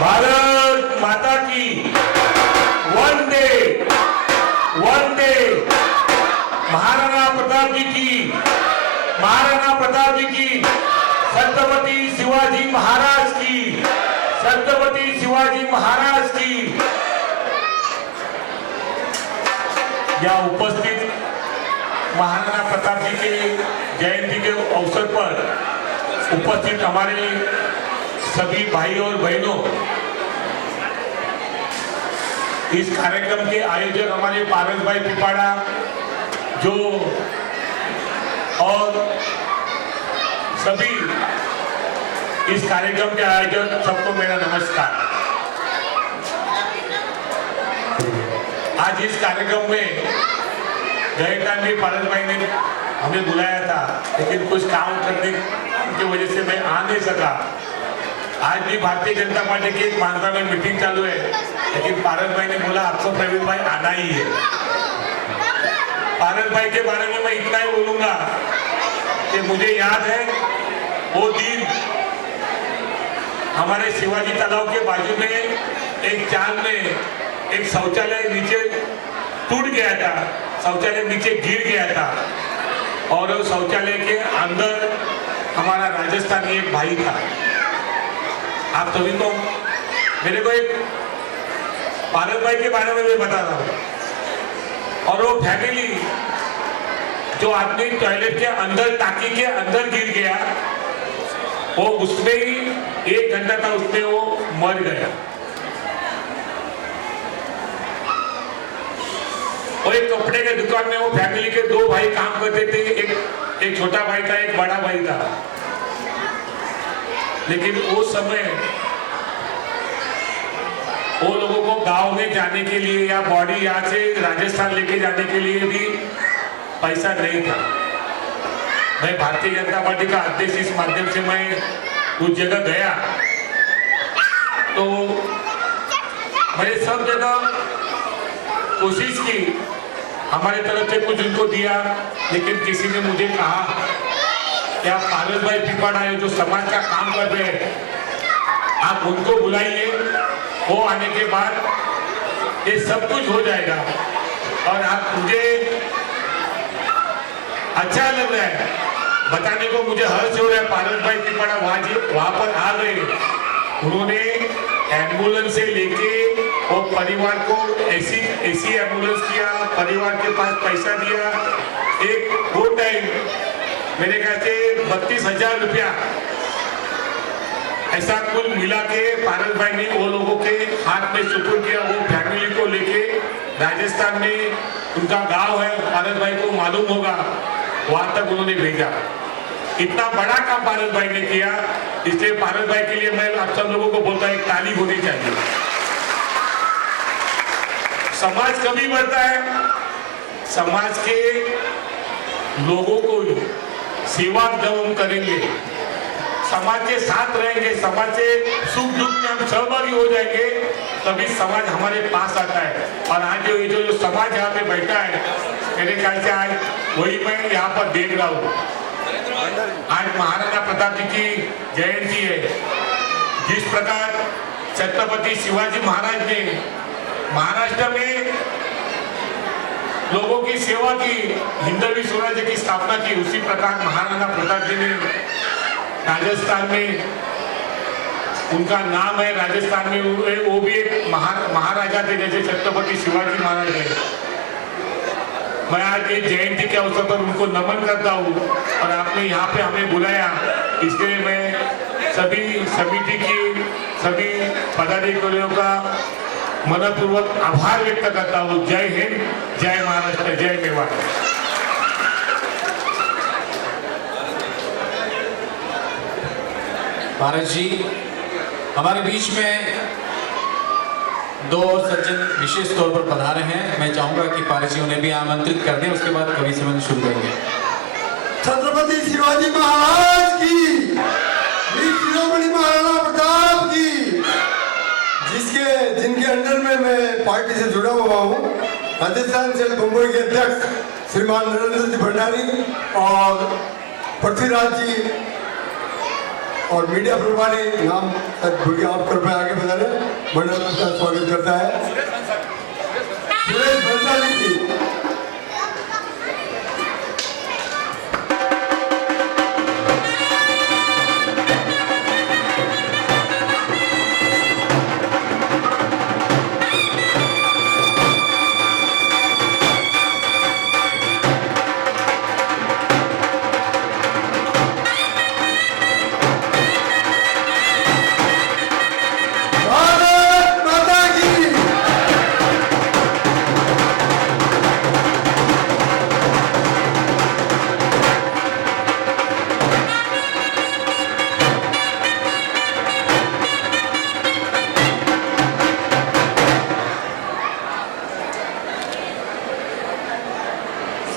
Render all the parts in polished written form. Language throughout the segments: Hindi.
भारत माता की वंदे वंदे। महाराणा प्रताप जी की, महाराणा प्रताप जी की, छत्रपति शिवाजी महाराज की, छत्रपति शिवाजी महाराज की। या उपस्थित महाराणा प्रताप जी के जयंती के अवसर पर उपस्थित हमारे सभी भाई और बहनों, इस कार्यक्रम के आयोजक हमारे पारस भाई पिपाड़ा जो और सभी इस कार्यक्रम के आयोजक, सबको मेरा नमस्कार। आज इस कार्यक्रम में गए टाइम भी पारस भाई ने हमें बुलाया था, लेकिन कुछ काम करने की वजह से मैं आ नहीं सका। आज भी भारतीय जनता पार्टी की एक मानसा में मीटिंग चालू है, लेकिन पारस भाई ने बोला आपको प्रवीण भाई आना ही है। पारस भाई के बारे में मैं इतना ही बोलूंगा कि मुझे याद है वो दिन हमारे शिवाजी तालाब के बाजू में एक चाल में एक शौचालय नीचे टूट गया था, शौचालय नीचे गिर गया था और शौचालय के अंदर हमारा राजस्थानी एक भाई था। आप सभी को, मेरे को एक पारस भाई के बारे में मैं बता रहा हूँ। और वो फैमिली जो आदमी टॉयलेट के अंदर, टाकी के अंदर गिर गया, वो उसमें ही 1 घंटा था, उसमें वो मर गया। और एक कपड़े के दुकान में वो फैमिली के 2 भाई काम करते थे, एक छोटा भाई था, एक बड़ा भाई था। लेकिन उस समय वो लोगों को गांव में जाने के लिए या बॉडी यहाँ से राजस्थान लेके जाने के लिए भी पैसा नहीं था। मैं भारतीय जनता पार्टी का अध्यक्ष, इस माध्यम से मैं उस जगह गया तो मैंने सब जगह कोशिश की, हमारे तरफ से कुछ उनको दिया, लेकिन किसी ने मुझे कहा कि आप पारस भाई पिपाड़ा है जो समाज का काम कर रहे हैं, आप उनको बुलाइए, वो आने के बाद ये सब कुछ हो जाएगा। और आप, मुझे अच्छा लग रहा है बताने को, मुझे हर्ष हो रहा है पारस भाई पिपाड़ा वहां पर आ गए। उन्होंने एम्बुलेंस से लेके वो परिवार को ऐसी एम्बुलेंस किया, परिवार के पास पैसा दिया। एक वो टाइम मेरे ख्याल से 32,000 रुपया ऐसा कुल मिला के पारस भाई ने वो लोगों के हाथ में सुपुर्द किया। वो फैमिली को लेके राजस्थान में उनका गांव है, पारस भाई को मालूम होगा, वहां तक उन्होंने भेजा। इतना बड़ा काम पारस भाई ने किया, इसलिए पारस भाई के लिए मैं आप सब लोगों को बोलता हूं, एक ताली होनी चाहिए। समाज कभी बढ़ता है, समाज के लोगों को सेवा जब हम करेंगे, समाज के साथ रहेंगे, समाज से सुख दुख में हम सहभागी हो जाएंगे, तभी समाज हमारे पास आता है। और आज जो समाज यहाँ पे बैठा है, मेरे ख्याल से आज वही मैं यहाँ पर देख रहा हूँ। आज महाराणा प्रताप जी की जयंती है। जिस प्रकार छत्रपति शिवाजी महाराज ने महाराष्ट्र में लोगों की सेवा की, हिंदवी स्वराज्य की स्थापना की, उसी प्रकार महाराणा प्रताप जी ने राजस्थान में, उनका नाम है राजस्थान में, वो भी एक महाराजा थे जैसे छत्रपति शिवाजी महाराज है। मैं आज ये जयंती के अवसर पर उनको नमन करता हूँ और आपने यहाँ पे हमें बुलाया, इसके लिए मैं सभी समिति की सभी पदाधिकारियों का मनपूर्वक आभार व्यक्त करता हूँ। जय हिंद, जय महाराष्ट्र, जय मेवाड़। पारस जी हमारे बीच में 2 और सज्जन विशेष तौर पर पधारे हैं। मैं चाहूंगा कि पारस जी उन्हें भी आमंत्रित कर दें, उसके बाद कवि सम्मेलन शुरू करेंगे। छत्रपति शिवाजी महाराज की, वीर शिरोमणि महाराणा प्रताप की, जिनके अंडर में मैं पार्टी से जुड़ा हुआ हूँ, राजस्थान से मुंबई के अध्यक्ष श्रीमान नरेंद्र जी भंडारी और पृथ्वीराज जी और मीडिया प्रभारी, नाम भूल गया, आप कृपया आगे बता रहे। मंडल का स्वागत करता है। सुरेश भंसाली जी। भारत माता की।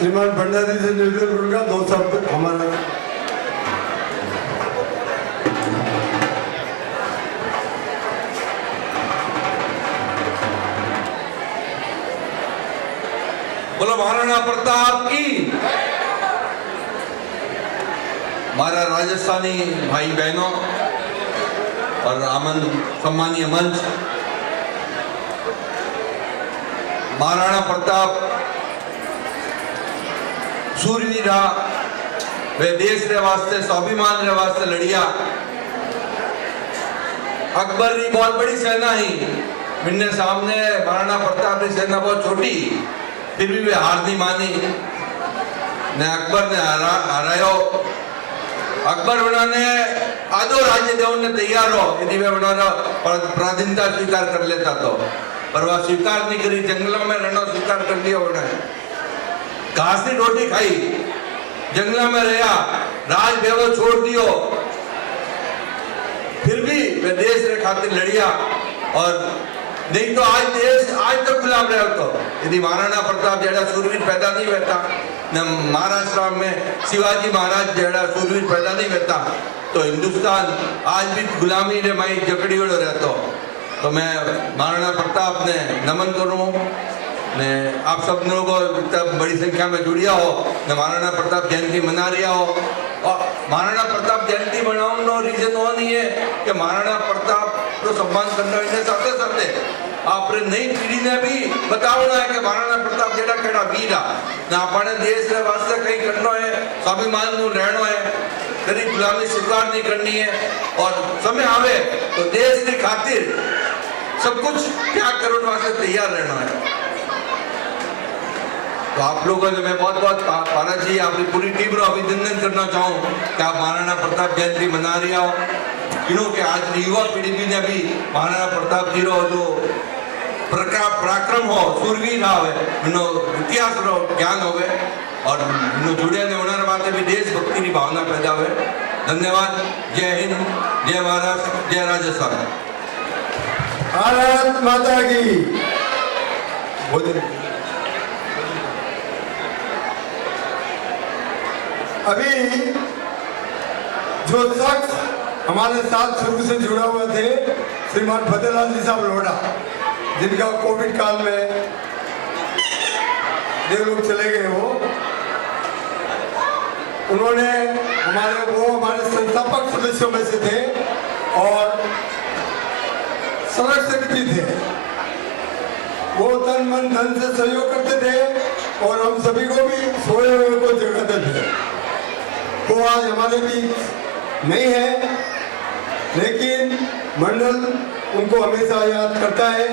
श्रीमान भंडारी से निवेदन करूंगा 2 शब्द हमारा। बोलो महाराणा प्रताप की। हमारा राजस्थानी भाई बहनों और सम्मानीय मंच, महाराणा प्रताप सूरवीर रहा, वे देश रे वास्ते स्वाभिमान रे वास्ते लड़िया। अकबर की बहुत बड़ी सेना ही मिलने सामने महाराणा प्रताप की सेना बहुत छोटी, फिर भी वे हार नहीं मानी ने अकबर ने हरायो। अकबर बनाने आधो राज्य देवन ने तैयार हो यदि वे बनाना प्राधीनता स्वीकार कर लेता तो, पर वह स्वीकार नहीं करी। जंगलों में रहना स्वीकार कर लिया उन्होंने, घास की रोटी खाई, जंगलों में रहा, राज वैभव छोड़ दियो, फिर भी वे देश रे खातिर लड़िया। और नहीं तो आज तक गुलाम रहे तो यदि महाराणा प्रताप जैसा सूरवीर पैदा नहीं होता, न महाराष्ट्र में शिवाजी महाराज जैसा सूरवीर पैदा नहीं होता, तो हिंदुस्तान आज भी गुलामी रे माई जकड़ी वालों रहता। तो मैं महाराणा प्रताप ने नमन करूं ने आप सब लोगों को बड़ी संख्या में जुड़िया हो ने महाराणा प्रताप जयंती मना रहा हो। और महाराणा प्रताप जयंती मनाने रीजन वो नहीं है कि महाराणा प्रताप को सम्मान करना इन्हें साथे साथे आप नई पीढ़ी ने भी बताना है कि महाराणा प्रताप जेड़ा केड़ा वीर आ ना अपने देश रे वास्ते कहीं करना है, स्वाभिमान नु रहना है, कभी गुलामी स्वीकार नहीं करनी है। और समय आवे तो देश की खातिर सब कुछ त्याग करने वास्ते तैयार रहना है। तो आप लोगों ने मैं बहुत बहुत पारा जी आपकी पूरी टीम को अभिनंदन करना चाहूँ कि आप महाराणा प्रताप जयंती मना रही हो। क्योंकि आज युवा पीढ़ी भी ने भी महाराणा प्रताप जी रो जो पराक्रम हो, सूरवीर हो, इतिहास रो ज्ञान होवे और जुड़े ने उन्होंने बातें भी देशभक्ति की भावना पैदा हुए। धन्यवाद। जय हिंद, जय महाराष्ट्र, जय राजस्थान। भारत माता की। अभी जो शख्स हमारे साथ शुरू से जुड़ा हुआ थे श्रीमान फतेहलाल जी साहब लोढ़ा, जिनका कोविड काल में देव लोग चले गए हो, उन्होंने हमारे संस्थापक सदस्यों में से थे और सड़क सेक्रेटरी थे। वो तन मन धन से सहयोग करते थे और हम सभी को भी सोए हुए को जगाते थे। वो आज हमारे बीच नहीं है, लेकिन मंडल उनको हमेशा याद करता है।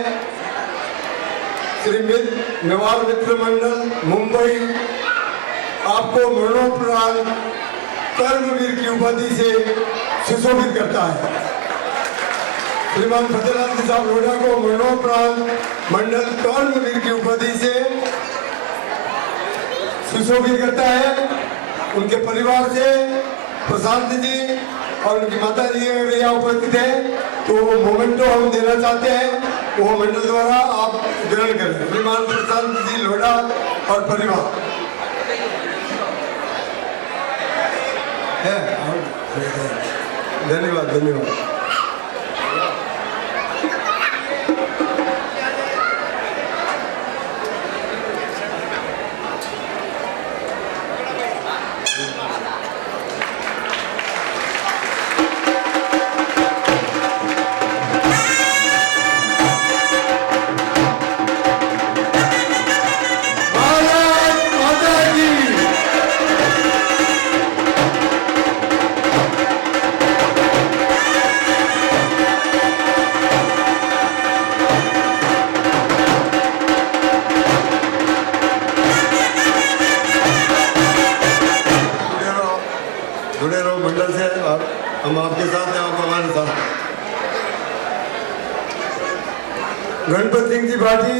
श्री मेवाड़ मित्र मंडल मुंबई आपको मरणोपरांत कर्मवीर की उपाधि से सुशोभित करता है। श्रीमान फतेहलाल जी साहब लोढ़ा को मरणोपरांत मंडल कर्मवीर की उपाधि से सुशोभित करता है। उनके परिवार से प्रशांत जी और उनकी माता जी अगर यहाँ उपस्थित है तो वो मोमेंटो हम देना चाहते हैं, वो मंडल द्वारा आप ग्रहण करें। श्रीमान प्रशांत जी लोढ़ा और परिवार है। धन्यवाद धन्यवाद। गणपत सिंह जी भाटी,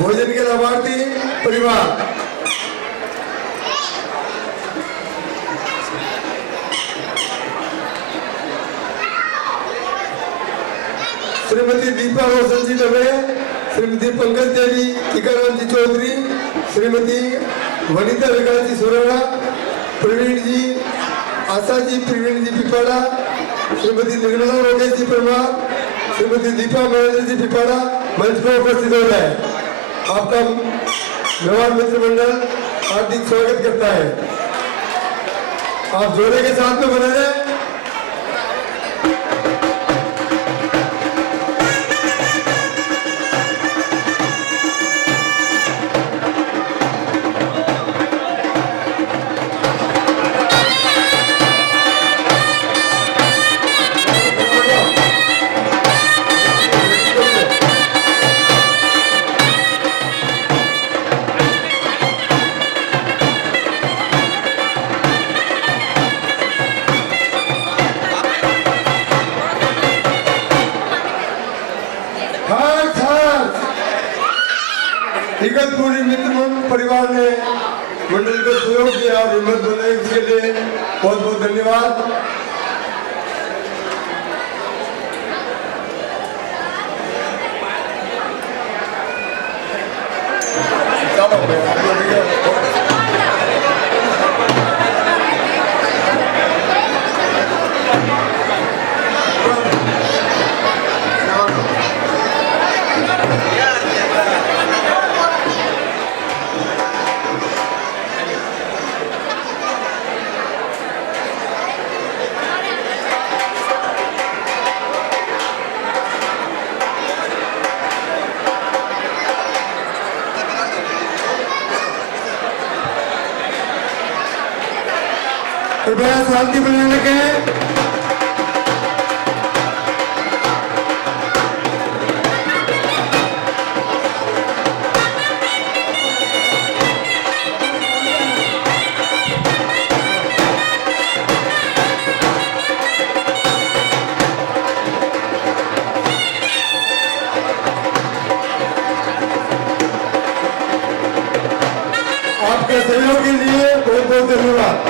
भोजन के लाभार्थी परिवार। श्रीमती दीपा रोशन जी दवे, श्रीमती पंकज देवी, टीकाराम जी चौधरी, श्रीमती वनिता विकास जी सुराणा, प्रवीण जी, आशा जी, प्रवीण जी पिपाड़ा, श्रीमती निर्मला रोकेश जी परमार, श्रीमती दीपा महेंद्र जी पिपाड़ा मंच पर उपस्थित हो रहे हैं। आपका मेवाड़ मित्र मंडल हार्दिक स्वागत करता है। आप जोड़े के साथ में बने रहे। इगतपुरी मित्र परिवार ने मंडल को सहयोग दिया और हिम्मत बनाई, उसके लिए बहुत बहुत धन्यवाद। कृपया शांति बनाए रखें। आपके सहयोग के लिए बहुत बहुत धन्यवाद।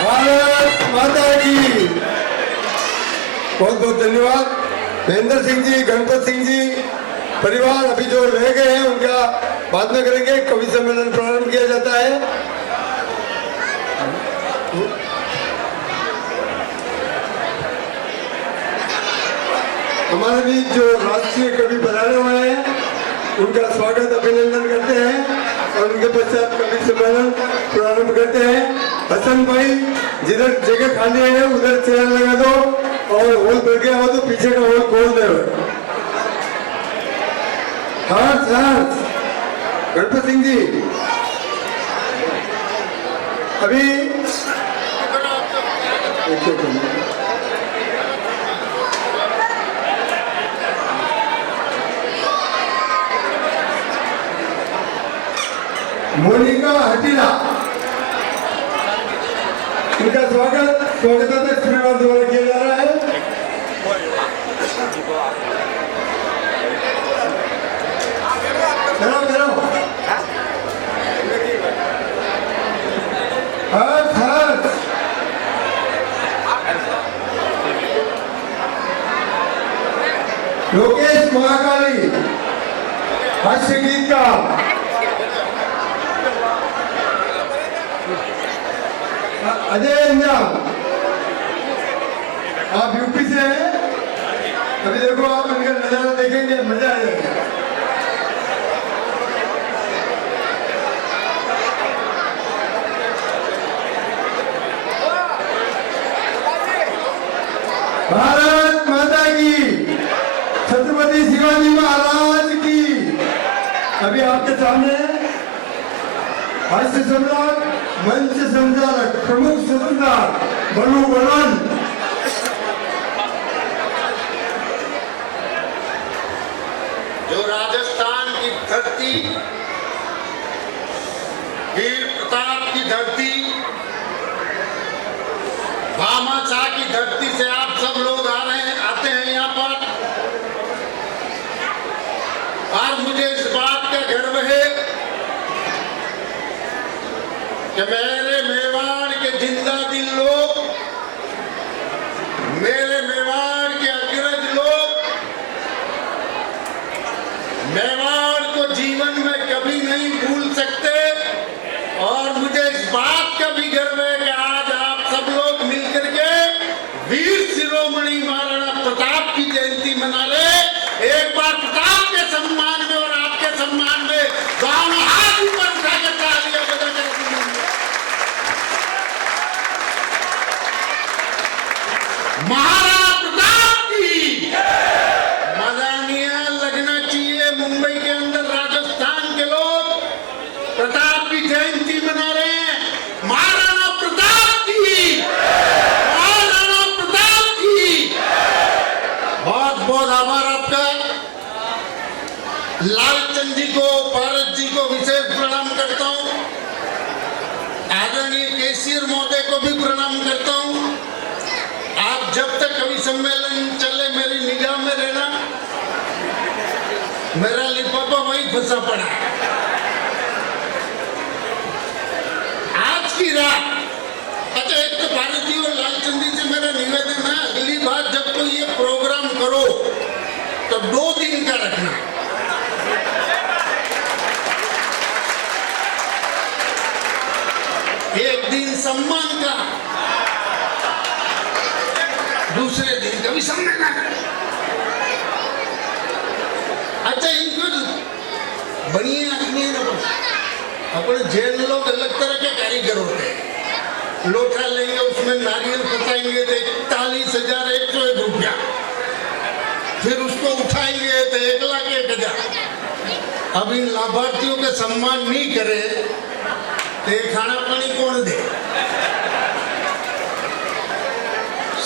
भारत माता की बहुत बहुत धन्यवाद। महेंद्र सिंह जी, गणपत सिंह जी परिवार अभी जो रह गए हैं उनका बाद में करेंगे। कवि सम्मेलन प्रारंभ किया जाता है। हमारे बीच जो राष्ट्रीय कवि पधारे हुए हैं उनका स्वागत अभिनंदन करते हैं और उनके पश्चात कवि सम्मेलन प्रारंभ करते हैं। हसन भाई, जिधर जगह खाली है उधर चेयर लगा दो और हॉल भर गया हो तो पीछे का हॉल खोल दो। हर्ष हर्ष, गणपत सिंह जी अभी मोनिका हटीला, इनका स्वागताध्यक्ष परिवार द्वारा किया जा रहा है। हर्ष हर्ष, लोकेश महाकाली हास्य गीत का अजय अंजाम, आप यूपी से हैं। अभी देखो आप इनका नजारा देखेंगे, मजा आ जाएगा। भारत माता की, छत्रपति शिवाजी महाराज की। अभी आपके सामने हास्य सम्राट मंच संचालक प्रमुख सूत्रधार मनु बलन, जो राजस्थान की धरती, वीर प्रताप की धरती, भामाशाह की धरती से आप सब लोग आते हैं यहाँ पर, और मुझे इस बात का गर्व है कि मेरे मेवाड़ के जिंदा दिल लोग, मेरे मेवाड़ के अग्रज लोग मेवाड़ को जीवन में कभी नहीं भूल सकते। और मुझे इस बात का भी गर्व है कि आज आप सब लोग मिलकर के वीर शिरोमणि महाराणा प्रताप की जयंती मना रहे। एक बार प्रताप के सम्मान में और आपके सम्मान में दोनों हाथ ऊपर उठाकर तालियां बजाकर महाराणा प्रताप की मदानिया लगना चाहिए। मुंबई के अंदर राजस्थान के लोग प्रताप की जयंती मना रहे हैं। महाराणा प्रताप की, महाराणा प्रताप की बहुत बहुत आभार आपका। लालचंद जी को, पारस जी को विशेष प्रणाम करता हूँ। आदरणीय केसीआर महोदय को भी प्रणाम करता हूँ। आप जब तक कवि सम्मेलन चले मेरी निगाह में रहना। मेरा लिफाफा वही फंसा पड़ा है। आज की रात, अच्छा एक तो भारत जी और लालचंद जी से मेरा निवेदन है, अगली बार जब कोई ये प्रोग्राम करो तो 2 दिन का रखना। एक दिन सम्मान का, दूसरे दिन कभी सम्मेलन। अच्छा इनको बढ़िया आदमी है ना, अपने जेल लोग अलग तरह के कारीगर होते हैं। लोटा लेंगे, उसमें नारियल फंसाएंगे तो 41,101 रुपया, फिर उसको उठाएंगे तो 1,01,000। अब इन लाभार्थियों का सम्मान नहीं करे तो ये खाना पानी कौन दे?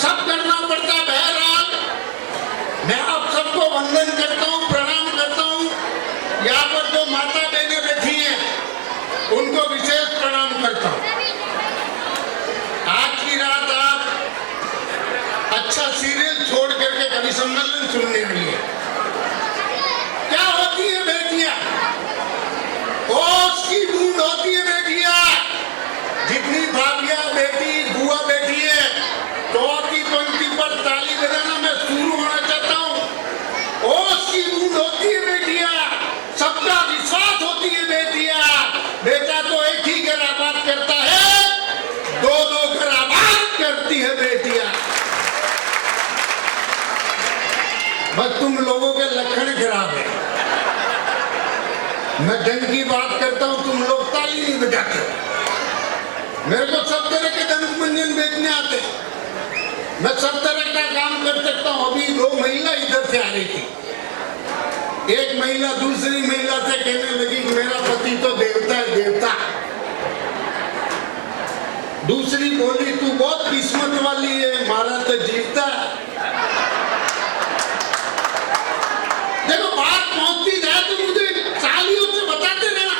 सब करना पड़ता है। बहरहाल मैं आप सबको वंदन करता हूँ, प्रणाम करता हूँ। यहाँ पर जो माता बहनें बैठी हैं उनको विशेष प्रणाम करता हूँ। आज की रात आप अच्छा सीरियल छोड़ करके कवि सम्मेलन सुनने आई है। क्या होती है बेटियां? ओस की बूंद होती है बेटियां। जितनी भाभियां बेटी, बुआ बेटी है, चौथी पंक्ति पर ताली बजाना मैं शुरू होना चाहता हूँ। ओस की बूंद होती है बेटिया, सबका विश्वास होती है बेटिया। बेटा तो एक ही घर आबाद करता है, 2-2 घर आबाद करती है बेटिया। बस तुम लोगों के लक्षण खराब है। मैं ढंग की बात करता हूँ, तुम लोग ताली नहीं बजाते। मेरे को सब तरह के दंत मंजन बेचने आते हैं, मैं सब तरह का काम कर सकता हूँ। अभी 2 महिला इधर से आ रही थी। एक महिला दूसरी महिला से कहने लगी कि मेरा पति तो देवता है, देवता। दूसरी बोली तू बहुत किस्मत वाली है, हमारा तो जीवता। देखो बात पहुंचती जाए तो मुझे सालियों से बताते रहना,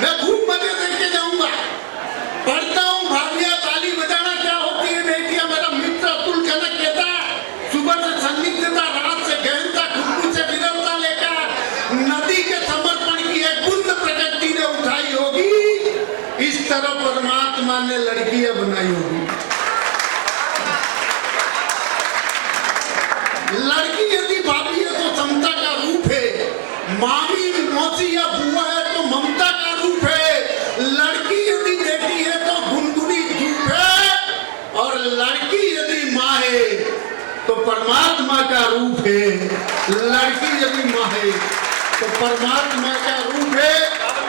मैं खूब मजे देके जाऊंगा। पढ़ता हूँ भाभिया ताली बजाना क्या होती है बेटियां। मेरा मित्र अतुल कनक कहता है सुबह से संदिग्धता, रात से गहनता, खुशबू से विरलता लेकर नदी के समर्पण की एक बूंद प्रकृति ने उठाई होगी, इस तरह परमात्मा ने लड़कियां बनाई होगी। लड़की यदि भाभी है तो समता का रूप है, मामी मौसी या बुआ है तो ममता का रूप है। लड़की यदि बेटी है तो गुनगुनी धूप है, और लड़की यदि माँ है तो परमात्मा का रूप है। लड़की यदि माँ है तो परमात्मा का रूप है।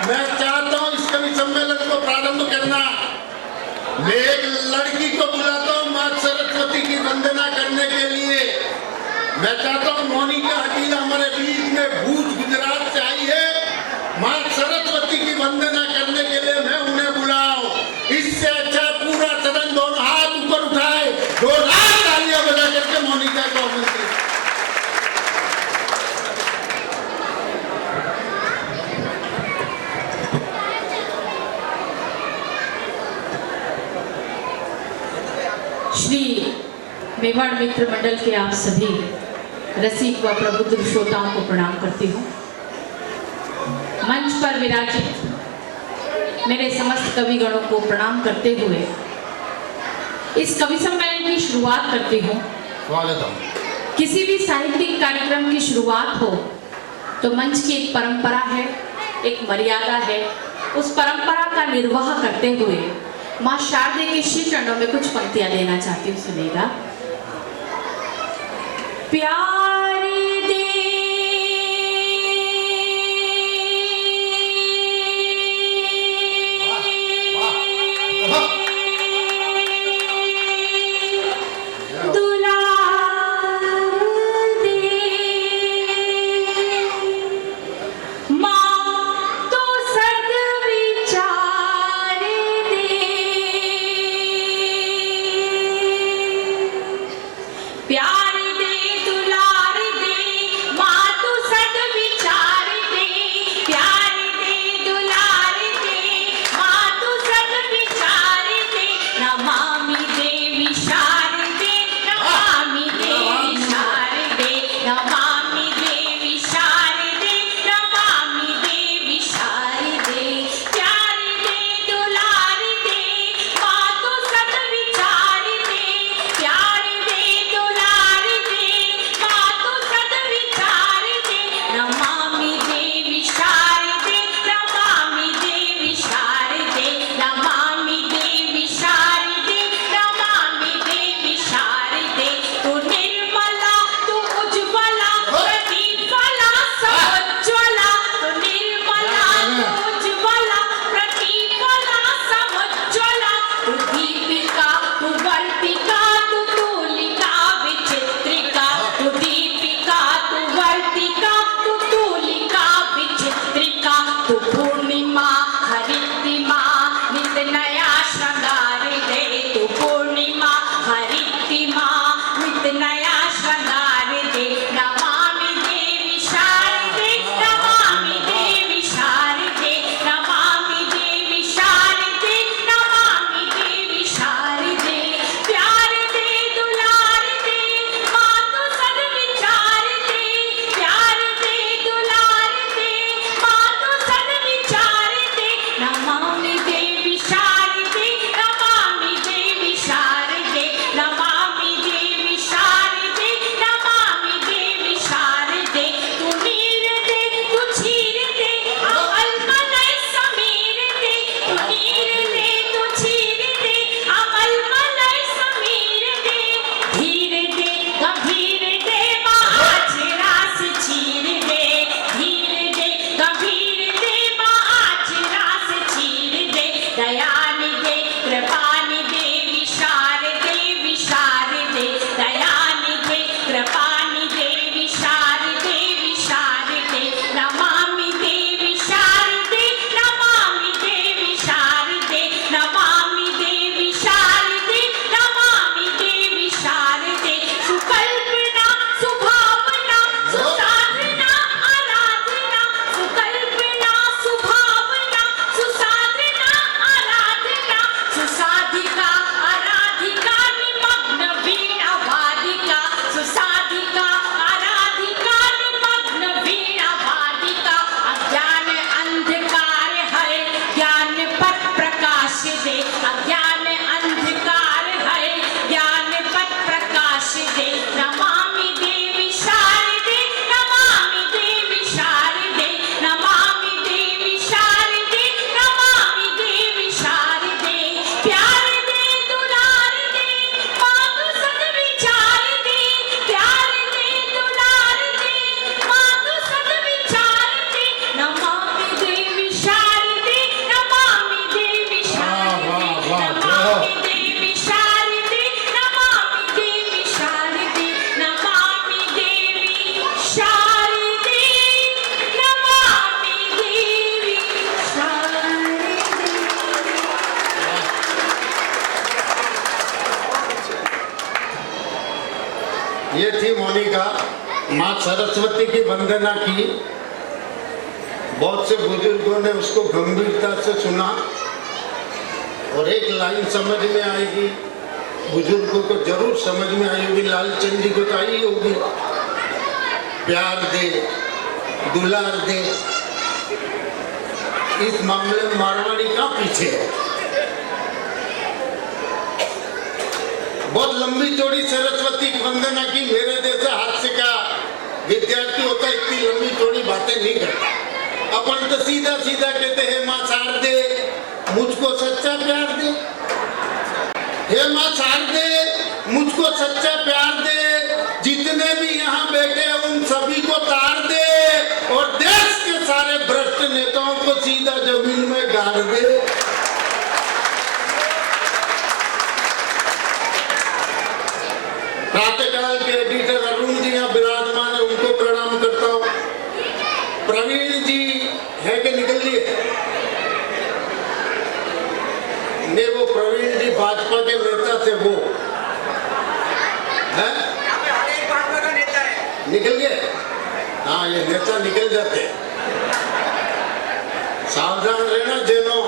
मैं चाहता हूँ इस कवि सम्मेलन को प्रारंभ करना। मैं एक लड़की को बुलाता हूँ माँ सरस्वती की वंदना करने के लिए। मैं चाहता हूँ मोनिका हकील हमारे बीच में भूज गुजरात से आई है, माँ सरस्वती की वंदना करने के लिए मैं उन्हें बुलाऊं। इससे अच्छा पूरा सदन दोनों हाथ ऊपर उठाए, जोरदार तालियां बजा करके मोनिका को आमंत्रित। श्री मेवाड़ मित्र मंडल के आप सभी रसिक व प्रबुद्ध श्रोताओं को प्रणाम करती हूँ। मंच पर विराजित मेरे समस्त कविगणों को प्रणाम करते हुए इस कवि सम्मेलन की शुरुआत करती हूँ। स्वागतम। किसी भी साहित्यिक कार्यक्रम की शुरुआत हो तो मंच की एक परंपरा है, एक मर्यादा है। उस परंपरा का निर्वाह करते हुए माँ शारदे के श्री चरणों में कुछ पंक्तियां देना चाहती हूँ, सुनेगा। प्यारे दे ये थी मोनिका। माँ सरस्वती की वंदना की। बहुत से बुजुर्गों ने उसको गंभीरता से सुना और एक लाइन समझ में आएगी, बुजुर्गों को जरूर समझ में आई होगी, लालचंद जी को तो आई होगी, प्यार दे दुलार दे। इस मामले में मारवाड़ी का पीछे है। बहुत लंबी चौड़ी सरस्वती की वंदना की। मेरे जैसे हास्य का विद्यार्थी होता इतनी लंबी चौड़ी बातें नहीं करता। अपन तो सीधा सीधा कहते हैं माँ शारदे मुझको सच्चा प्यार दे, हे माँ शारदे मुझको सच्चा प्यार दे, जितने भी यहाँ बैठे उन सभी को तार दे और देश के सारे भ्रष्ट नेताओं को सीधा जमीन में गाड़ दे। प्रातःकाल के एडिटर अरुण जी यहाँ विराजमान है, उनको प्रणाम करता हूँ। प्रवीण जी है कि निकल लिए? ने वो प्रवीण जी भाजपा के नेता थे, वो है? निकल गए? हाँ, ये नेता निकल जाते हैं। सावधान रहना जैनो,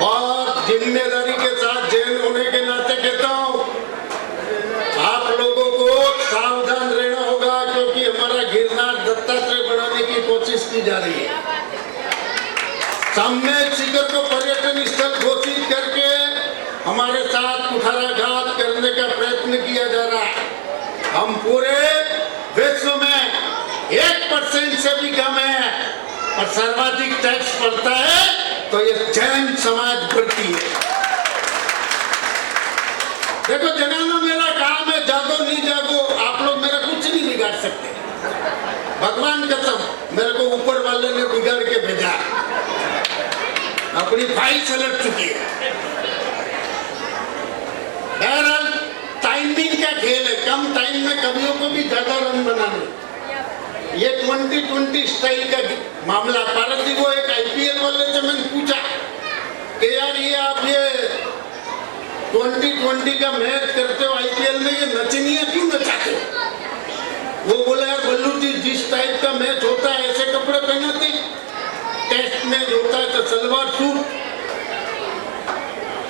बहुत जिम्मेदारी के साथ जैन होने के नाते कहता हूँ आप लोगों को सावधान रहना होगा, क्योंकि हमारा गिरनार दत्तात्रेय बढ़ाने की कोशिश की जा रही है। सामने शिखर को पर्यटन स्थल घोषित करके हमारे साथ कुठाराघात करने का प्रयत्न किया जा रहा है। हम पूरे विश्व में 1% से भी कम है और सर्वाधिक टैक्स पड़ता है, तो ये जैन समाज भरती है। देखो, जगाना मेरा काम है, जागो नहीं जागो आप लोग मेरा कुछ नहीं बिगाड़ सकते। भगवान कसम, मेरे को ऊपर वाले ने बिगाड़ के भेजा, अपनी फाइल सलट चुकी है। बहरहाल टाइमिंग का खेल है, कम टाइम में कवियों को भी ज्यादा रन बनाने। ये 2020 स्टाइल का मामला। पारस जी को एक आईपीएल वाले से मैंने पूछा कि यार ये आप ये 2020 का मैच करते हो आईपीएल में, ये नचनिया क्यों नचाते हो? वो बोला यार बल्लू जी, जिस टाइप का मैच होता है ऐसे कपड़े पहनाते, टेस्ट मैच होता है तो सलवार सूट,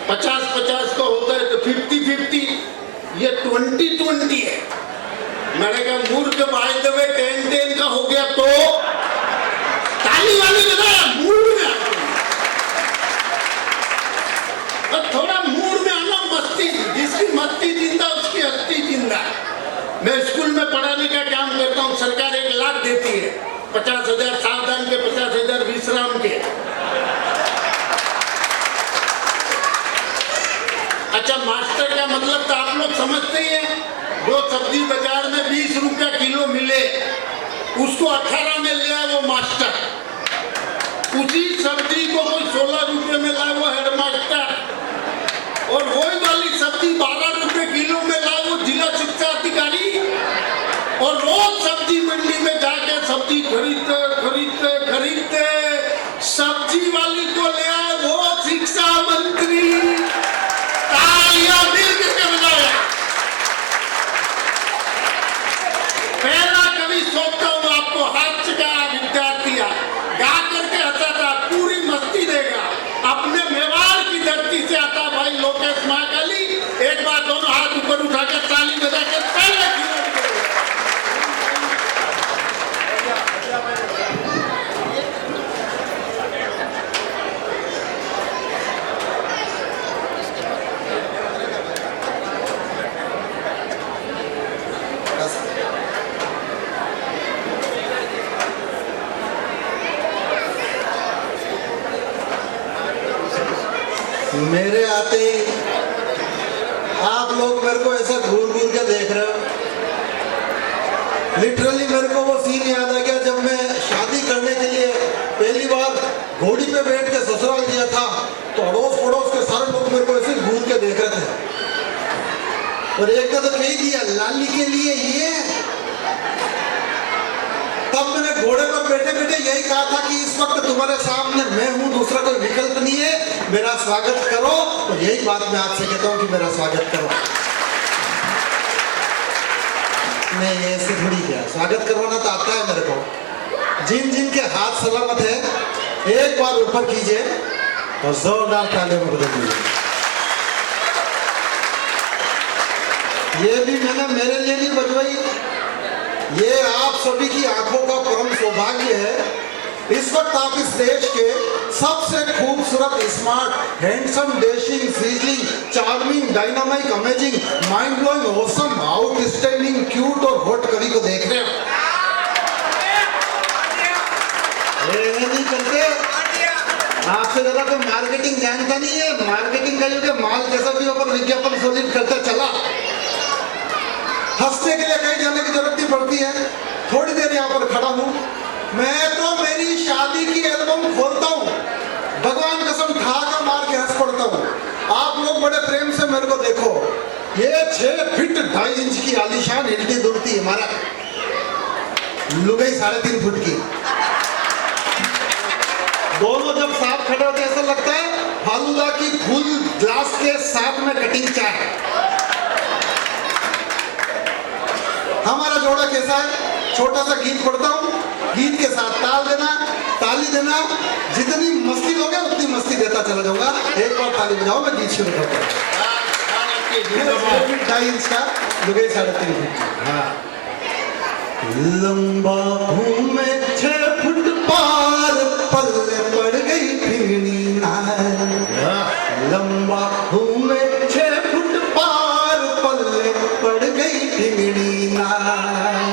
50-50 का होता है तो 50-50, ये 2020 है। मैंने कहा मूर्ख बाय द वे 10-10 का हो गया तो ताली वाले बताया मूड में और थोड़ा मूड में आना, मस्ती, जिसकी मस्ती जिंदा उसकी हस्ती जिंदा। मैं स्कूल में पढ़ाने का काम करता हूँ, सरकार 1 लाख देती है, 50,000 सावधान के, 50,000 विश्राम के। अच्छा, मास्टर का मतलब तो आप लोग समझते ही हैं। जो सब्जी बाजार में 20 रुपया किलो मिले उसको 18 में ले आए वो मास्टर, उसी सब्जी को कोई 16 रुपये में लाए वो हेडमास्टर, और वही वाली सब्जी 12 रुपये किलो में लाए वो जिला शिक्षा अधिकारी, और रोज सब्जी मंडी में जाके सब्जी खरीदते खरीदते खरीदते सब्जी वाली को ले आए वो शिक्षा मंत्री। तालियां दिल के बजाया। पहला कवि सौंपता हूं आपको, हास्य का विद्यार्थी गा करके हंसाता, पूरी मस्ती देगा, अपने मेवाड़ की धरती से आता भाई लोकेश महाकाली। एक बार दोनों हाथ ऊपर उठा के ताली बजा के पहले मेरे आते ही आप लोग मेरे को ऐसा घूर घूर के देख रहे हो। लिटरली मेरे को वो सीन याद आ गया जब मैं शादी करने के लिए पहली बार घोड़ी पे बैठ के ससुराल गया था, तो अड़ोस पड़ोस के सारे लोग मेरे को ऐसे घूर के देख रहे थे। और एक ने तो कह दिया लाली के लिए ये। तब मैंने घोड़े पर बैठे बैठे यही कहा था कि इस वक्त तुम्हारे सामने मैं हूं, दूसरा कोई विकल्प नहीं है, मेरा स्वागत करो। तो यही बात मैं आपसे कहता हूं कि मेरा स्वागत करो। नहीं ऐसे थोड़ी क्या, स्वागत करवाना तो आता है मेरे को। जिन जिन के हाथ सलामत है एक बार ऊपर कीजिए और जोरदार तालियों में बदल दीजिए। ये भी मैंने मेरे लिए नहीं बजवाई, ये आप सभी की आंखों का परम सौभाग्य है। इस वक्त आप इस देश के सबसे खूबसूरत, smart, handsome, dashing, sizzling, charming, dynamic, amazing, mind blowing, awesome, outstanding, cute और हॉट कवि को देख रहे हो। ये नहीं करते, आपसे ज्यादा कोई मार्केटिंग जानता नहीं है। मार्केटिंग का युग है, माल कैसा भी ऊपर विज्ञापन सॉलिड करता चला। हंसने के लिए कहीं जाने की जरूरत नहीं पड़ती है। थोड़ी देर यहाँ पर खड़ा हूँ, मैं तो मेरी शादी की एल्बम खोलता हूँ, भगवान कसम ठहाका मार के हंस पड़ता हूँ। आप लोग बड़े प्रेम से मेरे को देखो। ये 6 फीट 2.5 इंच की आलीशान हिलती दुलती हमारा लुगाई 3.5 फुट की। दोनों जब साथ खड़े होते ऐसा लगता है फालूदा की फुल ग्लास के साथ में कटिंग चाय। हमारा जोड़ा कैसा है? छोटा सा गीत पढ़ता हूँ, गीत के साथ ताल देना, ताली देना, जितनी मस्ती लोगे उतनी मस्ती देता चला जाऊंगा। एक बार ताली बजाओ, मैं गीत शुरू करता हूँ। 2.5 इंच का लुगाई 3.5 फुट। हाँ। लंबा हूँ मैं 6 फुट पार, पल्ले पड़ गई फिरनी नार। लंबा हूँ मैं 6 फुट पार, पल्ले पड़ गई फिरनी नार।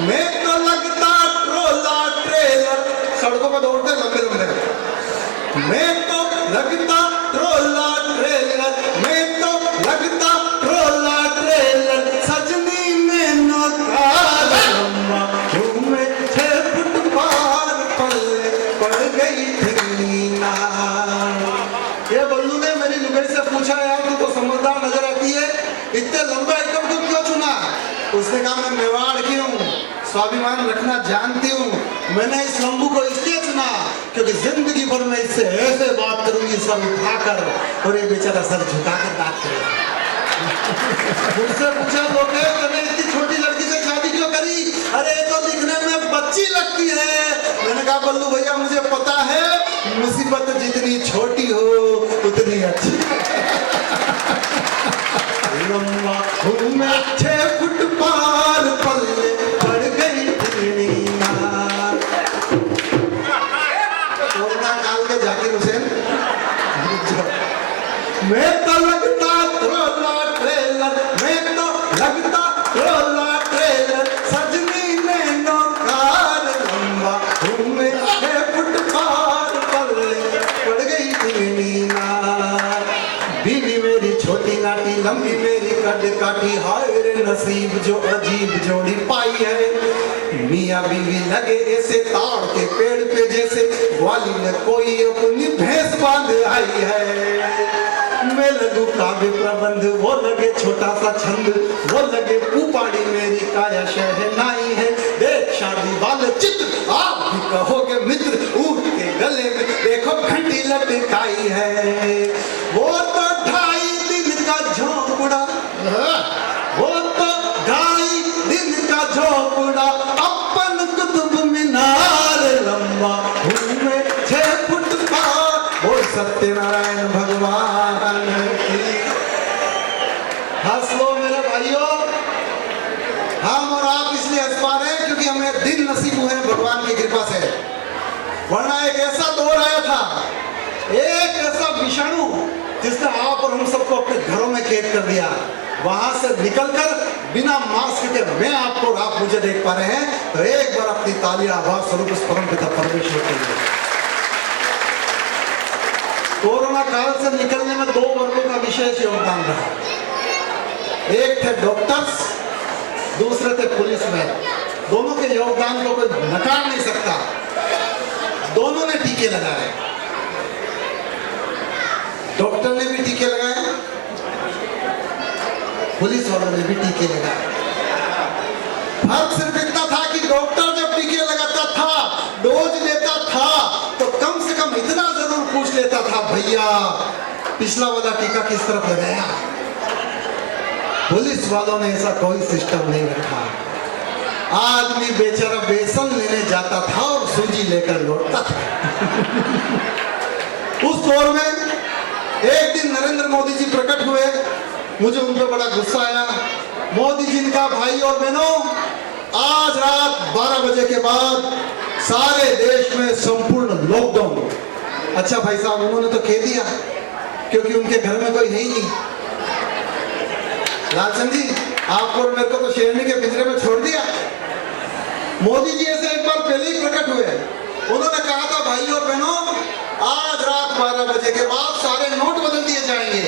मैं तो लगता ट्रोला ट्रेलर, सड़कों पर दौड़ते लंबे लंबे। मैं तो लगता ट्रोला ट्रेलर, मैं तो लगता ट्रोला ट्रेलर, सजनी में नकार। लंबा हूँ मैं 6 फुट पार, पल्ले पड़ गई फिरनी नार। ये बल्लू ने मेरी लुगाई से पूछा, यार तू तो समझदार नजर आती है, इतने लंबा आइटम तुम क्यों चुना? उसने कहा मैं मेवाड़ की हूँ, स्वाभिमान रखना जानती हूँ। मैंने इस लंबू को इसलिए चुना क्योंकि जिंदगी भर में इससे ऐसे बात करूंगी, सर उठाकर, और ये बेचारा सर झुकाकर बात करेगा। मुझसे पूछा तो तूने इतनी छोटी लड़की से शादी क्यों करी? अरे तो दिखने में बच्ची लगती है। मैंने कहा बल्लू भैया मुझे पता है, मुसीबत जितनी छोटी हो उतनी अच्छी। लंबा हूँ मैं 6 फुट पार, पल्ले पड़ गई फिरनी नार। कोरोना काल के जाकिर हुसैन। मैं तो लगता ट्रोला ट्रेलर, मैं तो लगता ट्रोला ट्रेलर, सजनी ने नौकार। लंबा हूँ मैं 6 फुट पार, पल्ले पड़ गई फिरनी नार। बीवी मेरी छोटी नाटी, लंबी मेरी कद काटी, हाय रे नसीब जो अजीब जोड़ी पाई है। मियाँ बीवी लगे ऐसे ताड़ के पेड़ पे जैसे, ग्वाली ने कोई अपनी भैंस बांध आई है। मैं लगू काव्य प्रबंध, वो लगे छोटा सा छंद, वो लगे पुपाड़ी मेरी काया शहनाई है। देख शादी वाले चित्र आप भी कहोगे मित्र, ऊँट के गले में देखो घंटी लटकाई है। वो तो 2.5 दिन का झोंपड़ा, वो तो 2.5 दिन का झोंपड़ा, अपन कुतुब मीनार। लंबा हूँ मैं 6 फुट पार, बोल सत्यनारायण भगवान की। हंस लो मेरे भाइयों, हम और आप इसलिए हंस पा रहे हैं क्योंकि हमें दिन नसीब हुए हैं भगवान की कृपा से। वरना एक ऐसा दौर आया था, एक ऐसा विषाणु जिसने आप और हम सबको अपने घरों में कैद कर दिया। वहां से निकलकर बिना मास्क के मैं आपको और आप मुझे देख पा रहे हैं, तो एक बार अपनी तालियां आभार स्वरूप उस परम पिता परमेश्वर के लिए। कोरोना काल से निकलने में 2 वर्गों का विशेष योगदान रहा। एक थे डॉक्टर्स, दूसरे थे पुलिसमैन। दोनों के योगदान को कोई नकार नहीं सकता। दोनों ने टीके लगाए, डॉक्टर ने भी टीके लगाए, पुलिस वालों ने भी टीके लगाए। फर्क सिर्फ इतना था कि डॉक्टर जब टीके लगाता था, डोज लेता था, तो कम से कम इतना जरूर पूछ लेता था, भैया पिछला वाला टीका किस तरफ लगाया। पुलिस वालों ने ऐसा कोई सिस्टम नहीं रखा। आदमी बेचारा बेसन लेने जाता था और सूजी लेकर लौटता था। उस दौर में एक दिन नरेंद्र मोदी जी प्रकट हुए, मुझे उन पर बड़ा गुस्सा आया। मोदी जी ने कहा, भाई और बहनों, आज रात 12 बजे के बाद सारे देश में संपूर्ण लॉकडाउन। अच्छा भाई साहब, उन्होंने तो कह दिया क्योंकि उनके घर में कोई है ही नहीं। लालचंद जी, आपको और मेरे को तो शेरनी के पिंजरे में छोड़ दिया। मोदी जी ऐसे एक बार पहले ही प्रकट हुए, उन्होंने कहा था, भाई और बहनों, आज रात 12 बजे के बाद सारे नोट बदल दिए जाएंगे,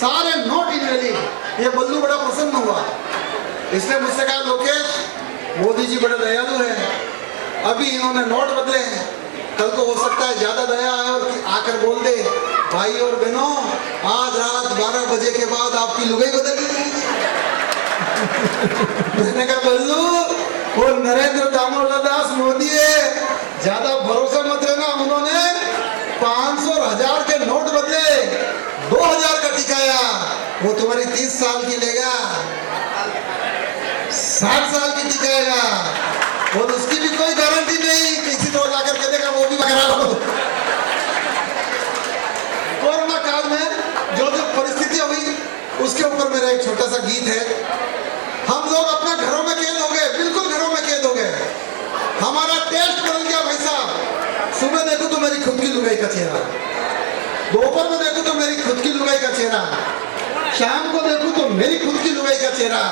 सारे नोट इन वैल्यू। ये बल्लू बड़ा प्रसन्न हुआ, इसने मुझसे कहा, लोकेश, मोदी जी बड़े दयालु हैं, अभी इन्होंने नोट बदले हैं, कल को हो सकता है ज्यादा दया आए और आकर बोल दे, भाई और बहनों, आज रात 12 बजे के बाद आपकी लुगाई बदल दी जाएगी। मैंने कहा, बल्लू, वो नरेंद्र दामोदर दास मोदी है, ज्यादा भरोसा मत लेना। उन्होंने 500 और 1000 के नोट बदले, 2000 का टिकाया। वो तुम्हारी 30 साल की लेगा, 60 साल की टिकाएगा, और उसकी भी कोई गारंटी नहीं, किसी तो जाकर के देगा वो भी करा लो। कोरोना काल में जो जो परिस्थितियां हुई, उसके ऊपर मेरा एक छोटा सा गीत है। हम लोग अपने घरों में कैद हो गए, बिल्कुल घरों में कैद हो गए। हमारा टेस्ट बदल गया भाई साहब। सुबह देखो तो मेरी खुद की लुगाई का चेहरा, दोपहर में देखो तो मेरी खुद की लुगाई का चेहरा, शाम को देखो तो मेरी खुद की लुगाई का चेहरा।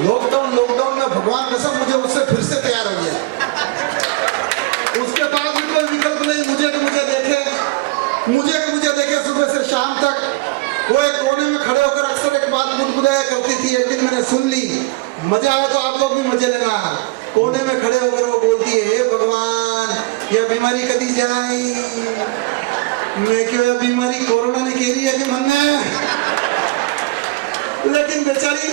लॉकडाउन में भगवान कसम मुझे उससे फिर से तैयार हो गया। उसके पास भी कोई विकल्प नहीं, मुझे देखे सुबह से शाम तक। वो एक कोने में खड़े होकर अक्सर एक बात गुदगुदाया करती थी, एक दिन मैंने सुन ली, मजा आया तो आप लोग भी मजे लेना। कोने में खड़े होकर वो बोलती है, हे भगवान, यह बीमारी कभी जाए। मैं क्यों, यह बीमारी कोरोना ने घेरी है कि मन में। लेकिन बेचारी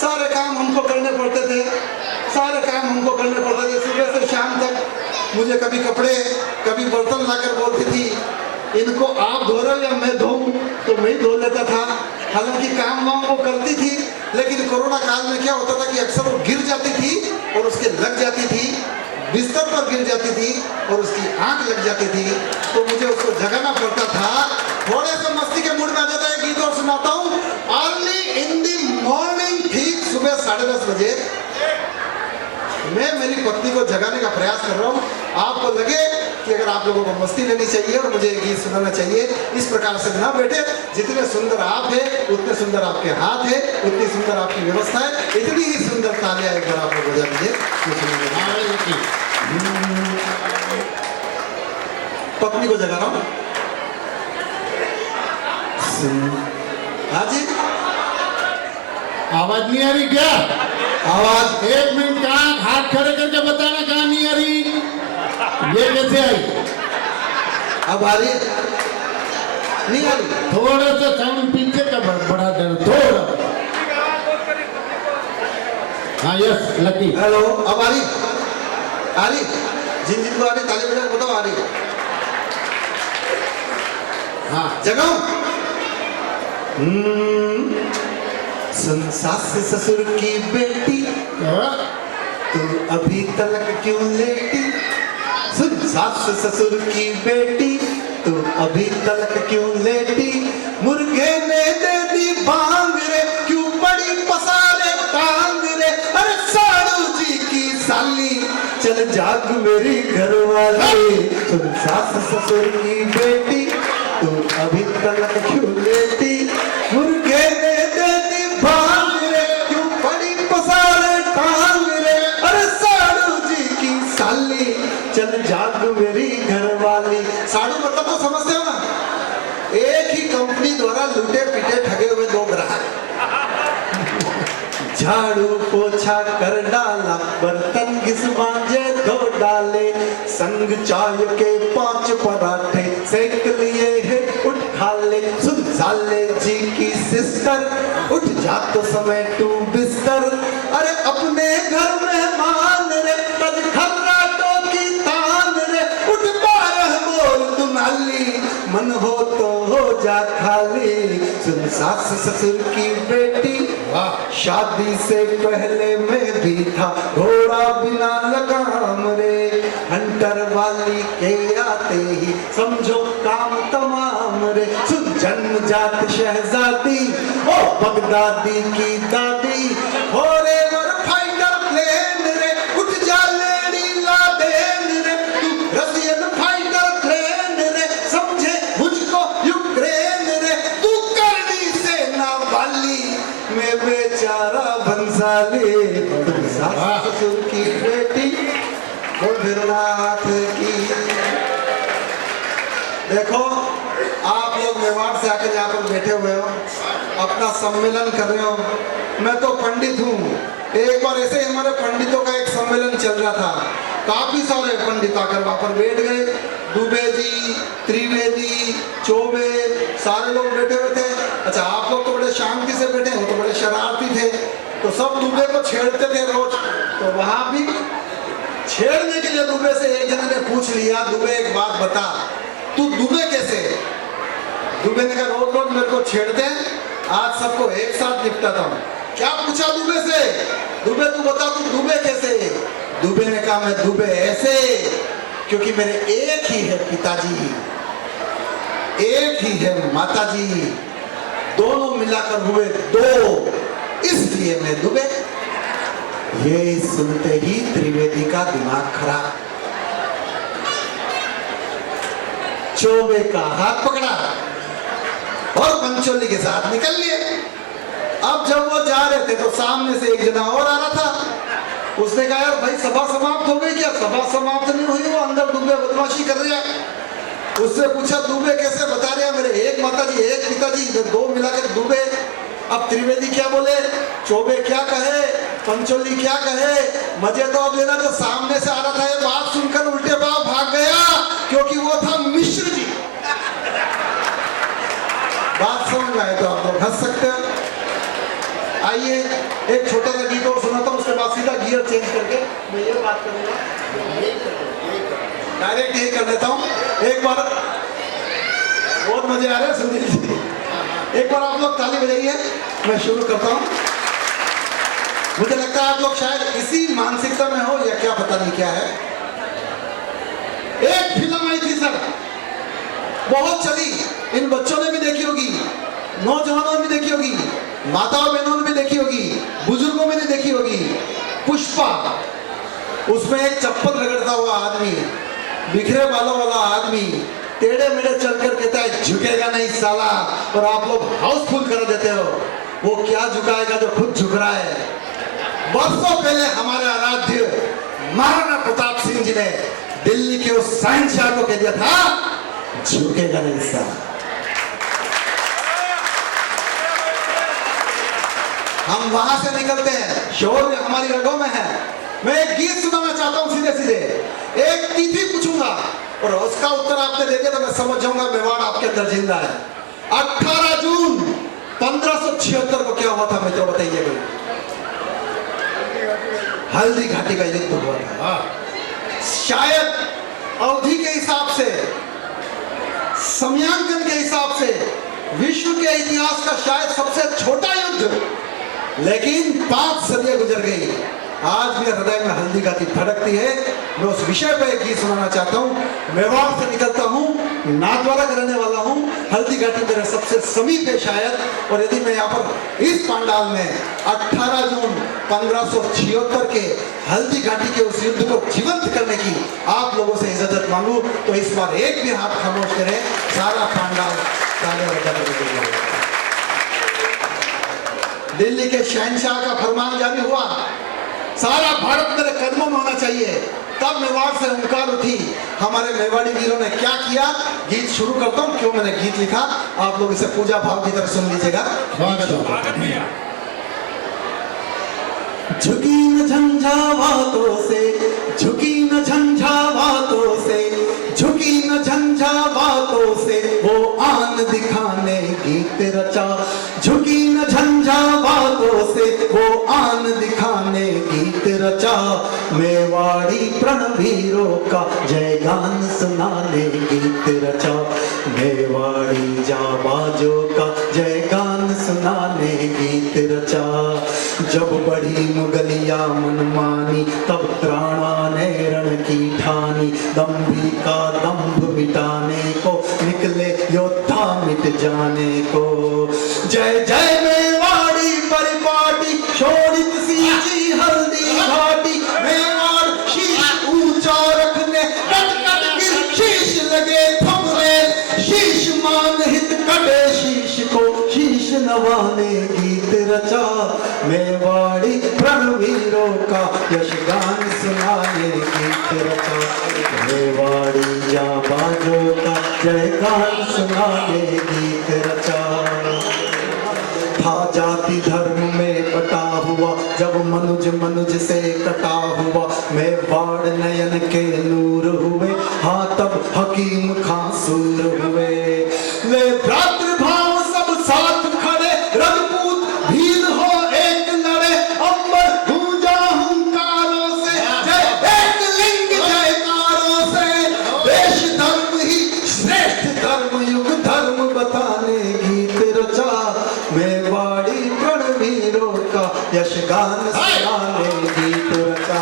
सारे काम हमको करने पड़ते थे, सुबह से शाम तक। मुझे कभी कपड़े, कभी बर्तन लाकर बोलती थी, इनको आप धो रहे हो या मैं धोऊं, तो मैं ही धो लेता था। हालांकि काम वाम वो करती थी, लेकिन कोरोना काल में क्या होता था कि अक्सर वो गिर जाती थी और उसके लग जाती थी, बिस्तर पर गिर जाती थी और उसकी आंख लग जाती थी, तो मुझे उसको जगाना पड़ता था। थोड़े से मस्ती के मूड में आ जाता है, गीत और सुनाता हूँ। अर्ली इन दी मॉर्निंग, ठीक सुबह 10:30 बजे मैं मेरी पत्नी को जगाने का प्रयास कर रहा हूँ। आपको लगे कि अगर आप लोगों को मस्ती लेनी चाहिए और मुझे गीत सुनाना चाहिए, इस प्रकार से ना बैठे। जितने सुंदर आप है, उतने सुंदर आपके हाथ है, उतनी सुंदर आपकी व्यवस्था है, इतनी ही सुंदर तालियां एक बार आप लोग बजा दीजिए। पत्नी को जगा रहा हूँ। हाँ जी, आवाज नहीं आ रही क्या? आवाज 1 मिनट, कहाँ हाथ खड़े करके बताना कहाँ नहीं आ रही। ये कैसे आई? अब आ रही है? नहीं आ रही? थोड़ा सा साउंड पीछे का बढ़ा देना थोड़ा। हाँ, यस लकी। हेलो, अब आ रही? आ रही? जिन जिनको आ रही ताली बजाओ, बताओ आ रही? हाँ, जगाओ। सुन सास ससुर की बेटी, तू अभी तलक क्यों लेटी। सुन सास ससुर की बेटी, तू अभी तलक क्यों लेटी। मुर्गे ने दे दी भांग रे, क्यों पड़ी पसारे टांग रे। अरे साड़ू जी की साली, चल जाग मेरी घरवाली। सुन सास ससुर की बेटी, तू अभी तलक क्यों लेटी। मुर्गे ने दे दी भांग रे, क्यों पड़ी पसारे टांग रे। अरे साड़ू जी की साली, चल जाग मेरी घरवाली। साड़ू मतलब तो समझते हो ना, एक ही कंपनी द्वारा लूटे पीटे ठगे हुए 2 ग्राहक। झाड़ू पोछा कर डाला, बर्तन घिस मांजे धो डाले। संग चाय के 5 पराठे सेक लिए है, उठ खा ले। सुन साले जी की सिस्टर, उठ जा तो समय तू बिस्तर। अरे अपने घर में मान रे, तज खर्राटों की तान रे। उठ 12 बोल तू नाली, मन हो तो हो जा खाली। सुन सास ससुर की बेटी, शादी से पहले मैं भी था घोड़ा बिना लगाम रे, हंटर वाली के आते ही समझो काम तमाम रे। सुन जन्मजात शहजादी ओ बगदादी की दादी, फॉरएवर फाइटर प्लेन रे, उठ जा लेडी लादेन रे, तू रशियन फाइटर प्लेन रे, समझे मुझको यूक्रेन रे, तू करनी सेना वाली, मैं बेचारा बंसाली, तुम सास ससुर की बेटी, बोल भैरवनाथ की। देखो आप लोग मेवाड़ से आकर यहाँ पर बैठे हुए हो, अपना सम्मेलन कर रहे हो, मैं तो पंडित हूँ। एक बार ऐसे ही हमारे पंडितों का एक सम्मेलन चल रहा था, काफी सारे पंडित आकर वहां पर बैठ गए, दुबे जी, त्रिवेदी, चौबे, सारे लोग बैठे हुए थे। अच्छा आप लोग तो बड़े शांति से बैठे, वो तो बड़े शरारती थे, तो सब दुबे को छेड़ते थे रोज। तो वहां भी छेड़ने के लिए दुबे से एक जने ने पूछ लिया, दुबे एक बात बता, तू दुबे कैसे? दुबे ने कहा रोज रोज मेरे को छेड़ते हैं, आज सबको एक साथ निपटाता हूँ। क्या पूछा दुबे से? दुबे तू बता तू दुबे कैसे? दुबे ने कहा मैं दुबे ऐसे, क्योंकि मेरे एक ही है पिताजी, एक ही है माताजी, दोनों मिलाकर हुए दो, इसलिए मैं दुबे। ये सुनते ही त्रिवेदी का दिमाग खराब, चौबे का हाथ पकड़ा और पंचोली के साथ निकल लिए। अब जब वो जा रहे थे तो सामने से एक जना और आ रहा था, उसने कहा यार भाई सभा समाप्त हो गई क्या? सभा समाप्त नहीं हुई, वो अंदर दुबे बदमाशी कर रहे हैं। उससे पूछा दुबे कैसे? बता रहे मेरे एक माताजी एक पिताजी, दो मिलाकर दुबे। अब त्रिवेदी क्या बोले, चौबे क्या कहे, पंचोली क्या कहे? मजे तो अब लेना, जो सामने से आ रहा था ये बात सुनकर उल्टे पांव भाग गया, क्योंकि वो था मिश्र जी। बात समझ में आए तो आप लोग हंस सकते हो। आइए एक छोटा सा गीत और सुनाता हूँ, उसके बाद सीधा गियर चेंज करके मैं ये बात करूंगा, डायरेक्ट यही कर देता हूँ। एक बार बहुत मजे आ रहे हैं सुनील जी, एक बार आप लोग ताली बजाइए, मैं शुरू करता हूँ। मुझे लगता है आप लोग शायद इसी मानसिकता में हो या क्या पता नहीं क्या है। एक फिल्म आई थी सर, बहुत चली, इन बच्चों ने भी देखी होगी, नौजवानों ने भी देखी होगी, माताओं बहनों ने भी देखी होगी, बुजुर्गों में भी देखी होगी, पुष्पा। उसमें एक चप्पल रगड़ता हुआ आदमी, बिखरे बालों वाला आदमी टेढ़े मेढ़े चलकर कहता है झुकेगा नहीं साला, और आप लोग हाउसफुल कर देते हो। वो क्या झुकाएगा जो खुद झुक रहा है। वर्षों पहले हमारे आराध्य महाराणा प्रताप सिंह जी ने दिल्ली के उस शहंशाह को कह दिया था झुकेगा नहीं साला। हम वहां से निकलते हैं, शौर्य हमारी रगों में है। मैं एक गीत सुनाना चाहता हूं सीधे सीधे, एक तिथि पूछूंगा और उसका उत्तर आपने दे दिया तो मैं समझ जाऊंगा मेवाड़ आपके अंदर जिंदा है। 18 जून 1576 को क्या हुआ था मित्रों, बताइए। हल्दी घाटी का युद्ध हुआ था। शायद अवधि के हिसाब से, समयांकन के हिसाब से विश्व के इतिहास का शायद सबसे छोटा युद्ध, लेकिन 5 सदियां गुजर गई। आज भी हृदय में हल्दी घाटी धड़कती है। मैं उस विषय पर एक गीत सुनाना चाहता हूँ। मेवाड़ से निकलता हूँ, नाथद्वारा का रहने वाला हूँ, हल्दी घाटी मेरे सबसे समीप है शायद। और यदि मैं यहाँ पर इस पंडाल में 18 जून 1576 के हल्दी घाटी के उस युद्ध को जीवंत करने की आप लोगों से इजाजत मांगू तो इस बार एक भी हाथ खामोश करें, सारा पंडाल ताले बजाकर। दिल्ली के शहंशाह का फरमान जारी हुआ, सारा भारत मेरे कदमों में होना चाहिए। तब मेवाड़ से हुंकार उठी। हमारे मेवाड़ी वीरों ने क्या किया, गीत शुरू करता हूँ। क्यों मैंने गीत लिखा, आप लोग इसे पूजा भाव की तरह सुन लीजिएगा। झुकी न झंझावातों से, झुकी न झंझावातों से, झुकी न झंझावातों से, वो आन दिखाने गीत रचा। झुकी न झंझावातों से, वो आन दिखाने गीत रचा। मेवाड़ी प्रणवीरों का जय गान सुनाने गीत रचा। मेवाड़ी जाबाजों का जय गान जय जय मेवाड़ी परिपाटी शोणित सींची हल्दी घाटी मेवाड़ शीश ऊंचा रखने कट कट गिर शीश लगे थमने शीश मान हित कटे शीश को शीश नवाने गीत रचा मेवाड़ी रणवीरों का यशगान सुनाने गीत रचा मेवाड़ी जाबाजों का जयगान सुनाने गीत रचा था जाति धर्म में बटा हुआ जब मनुज मनुज से कटा हुआ मेवाड़ नयन के नूर हुए हाँ तब हकीम खां सूर हुए ले भ्रातृभाव सब साथ खड़े रजपूत भील हो एक लड़े अंबर गूंजा हुंकारों से जय एक लिंग जयकारों से देश धर्म ही श्रेष्ठ धर्म युग धर्म बताने गीत रचा मेवाड़ी रणवीरों का यशगान सुनाने गीत रचा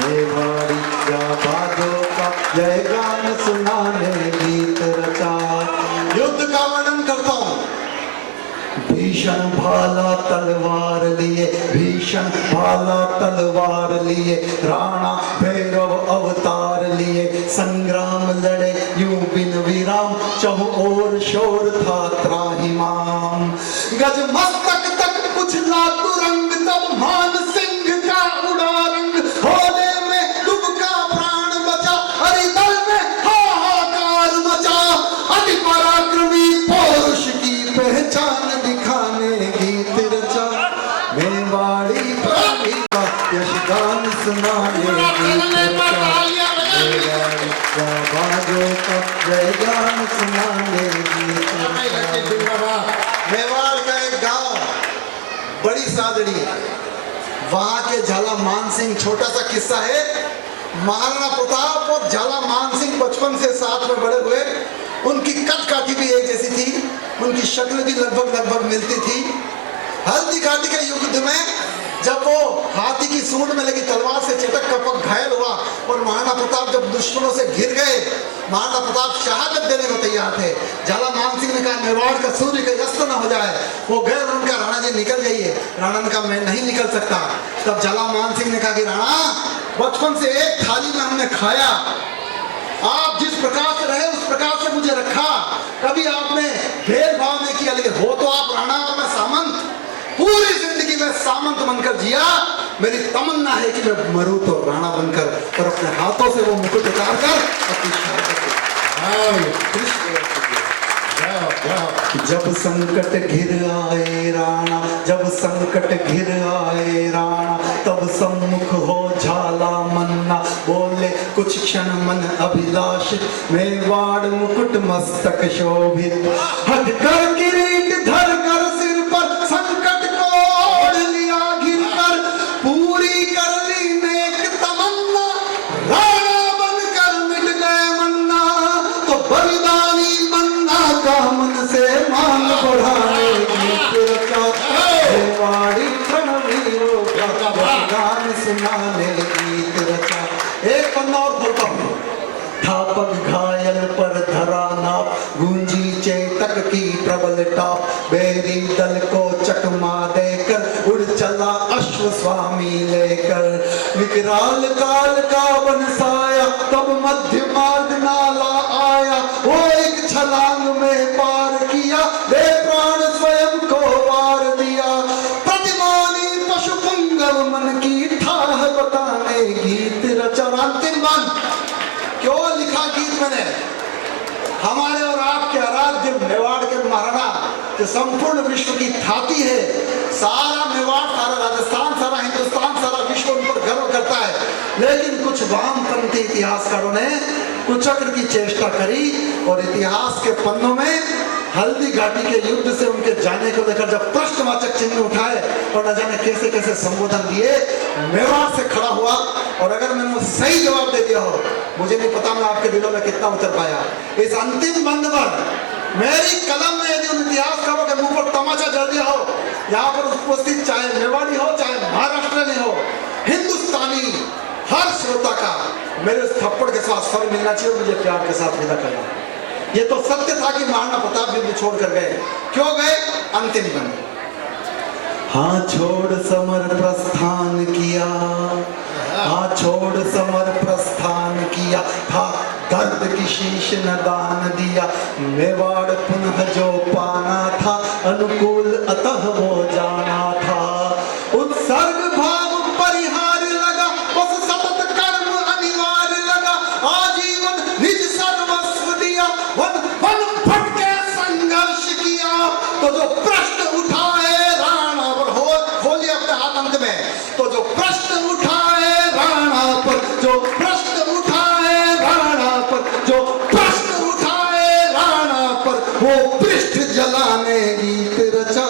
मेवाड़ी जाबाजों का जयगान सुनाने गीत रचा युद्ध का वर्णन करता हूँ भीषण भाला तलवार लिए भीषण भाला तलवार लिए राणा भैरव अवतार लिए संग्राम लड़े यूं बिन विराम चहु ओर शोर था त्राहिमाम गज मस्तक तक कुचला तुरंग तब मान सिंह का उड़ा रंग होने में डूबका प्राण बचा हरिदल में हाहाकार मचा अति पराक्रमी पौरुष की पहचान दिखाने गीत रचा मेवाड़ी प्राणी का यशगान सुनाने गीत रचा मेवाड़ी जाबाजों का जयगान सुनाने गीत रचा मेवाड़ का एक गांव बड़ी सादड़ी है वहां के झाला मान सिंह छोटा सा किस्सा है महाराणा प्रताप और झाला मान सिंह बचपन से साथ में बड़े हुए उनकी कद काठी भी एक जैसी थी उनकी शक्ल भी लगभग मिलती थी हल्दी घाटी के युद्ध में जब वो हाथी की सूंड में लगी तलवार से चटक कपक घायल हुआ और महाराणा प्रताप जब दुश्मनों से घिर गए महाराणा प्रताप शहादत देने को तैयार थे झाला मान सिंह ने कहा मेवाड़ का सूर्य कहीं अस्त न हो जाए वो गए उनका राणा जी निकल जाइए राणा ने कहा मैं नहीं निकल सकता तब झाला मान सिंह ने कहा कि राणा बचपन से एक थाली में हमने खाया आप जिस प्रकार से रहे उस प्रकार से मुझे रखा कभी आपने भेदभाव नहीं किया लेकिन हो तो आप राणा और मैं सामंत पूरी जिंदगी में सामंत बनकर जिया मेरी तमन्ना है कि मैं मरूं तो राणा बनकर और अपने हाथों से वो मुकुट उतार कर अपनी जब संकट घिर आए राणा जब संकट घिर आए राणा तब सम्मुख हो झाला मन्ना बोले कुछ क्षण मन अभिलाष मेवाड़ मुकुट मस्तक शोभित हट कर किरीट धर कर सिर पर संकट को ओढ़ लिया घिर कर पूरी कर ली नेक तमन्ना राणा बनकर मिट गए मन्ना तो बलिदानी मन्ना का मन से मान बढ़ाने गीत रचा मेवाड़ी रणवीरों का गान सुनाने गीत रचा एक पन्ना और खोलता हूँ थापक घायल पर धरा नाप गूंजी चेतक की प्रबल टाप बेरी दल को चकमा देकर उड़ चला अश्व स्वामी लेकर विकराल काल का बनसाया तब मध्य मार्ग नाला आया वो एक छलांग में पार किया बे प्राण स्वयं को वार दिया प्रतिमानी पशु पुंगव मन की ठाह बताने गीत रचा अंतिम बंद क्यों लिखा गीत मैंने हमारे और आपके आराध्य मेवाड़ के महाराणा जो संपूर्ण विश्व की थाती है सारा मेवाड़ सारा राजस्थान सारा हिंदुस्तान सारा विश्व उन पर गर्व करता है लेकिन कुछ वामपंथी इतिहासकारों ने कुचक्र की चेष्टा करी और इतिहास के पन्नों में हल्दी घाटी के युद्ध से उनके जाने को लेकर जब प्रश्नवाचक चिन्ह उठाए और न जाने कैसे कैसे संबोधन दिए मेवाड़ से खड़ा हुआ और अगर मैंने सही जवाब दे दिया हो मुझे नहीं पता मैं आपके दिलों में कितना उतर पाया इस अंतिम बंद पर मेरी कलम में यदि उन इतिहासकारों के मुंह पर तमाचा जड़ दिया हो यहाँ पर उपस्थित चाहे मेवाड़ी हो चाहे महाराष्ट्र हो हिंदुस्तानी हर श्रोता का मेरे उस थप्पड़ के साथ स्वर मिलना चाहिए और मुझे प्यार के साथ विदा करना ये तो सत्य था कि महाराणा प्रताप युद्ध छोड़ कर गए क्यों गए अंतिम बंद। हाँ छोड़ समर प्रस्थान किया, हाँ छोड़ समर प्रस्थान किया था, दर्द की शीश न दान दिया, मेवाड़ पुनः जो पाना था, अनुकूल अतः वो जाना था। उत्सर्ग भाव परिहार लगा, बस सतत कर्म अनिवार्य लगा, आजीवन निज सर्वस्व दिया, वन वन भटके संघर्ष किया। तो जो प्रश्न उठाए राणा पर, हो खोलिए अपने हाथ अंत में, तो जो प्रश्न उठाए राणा पर, जो प्रश्न उठाए राणा पर, जो प्रश्न उठाए राणा पर, वो पृष्ठ जलाने गीत रचा,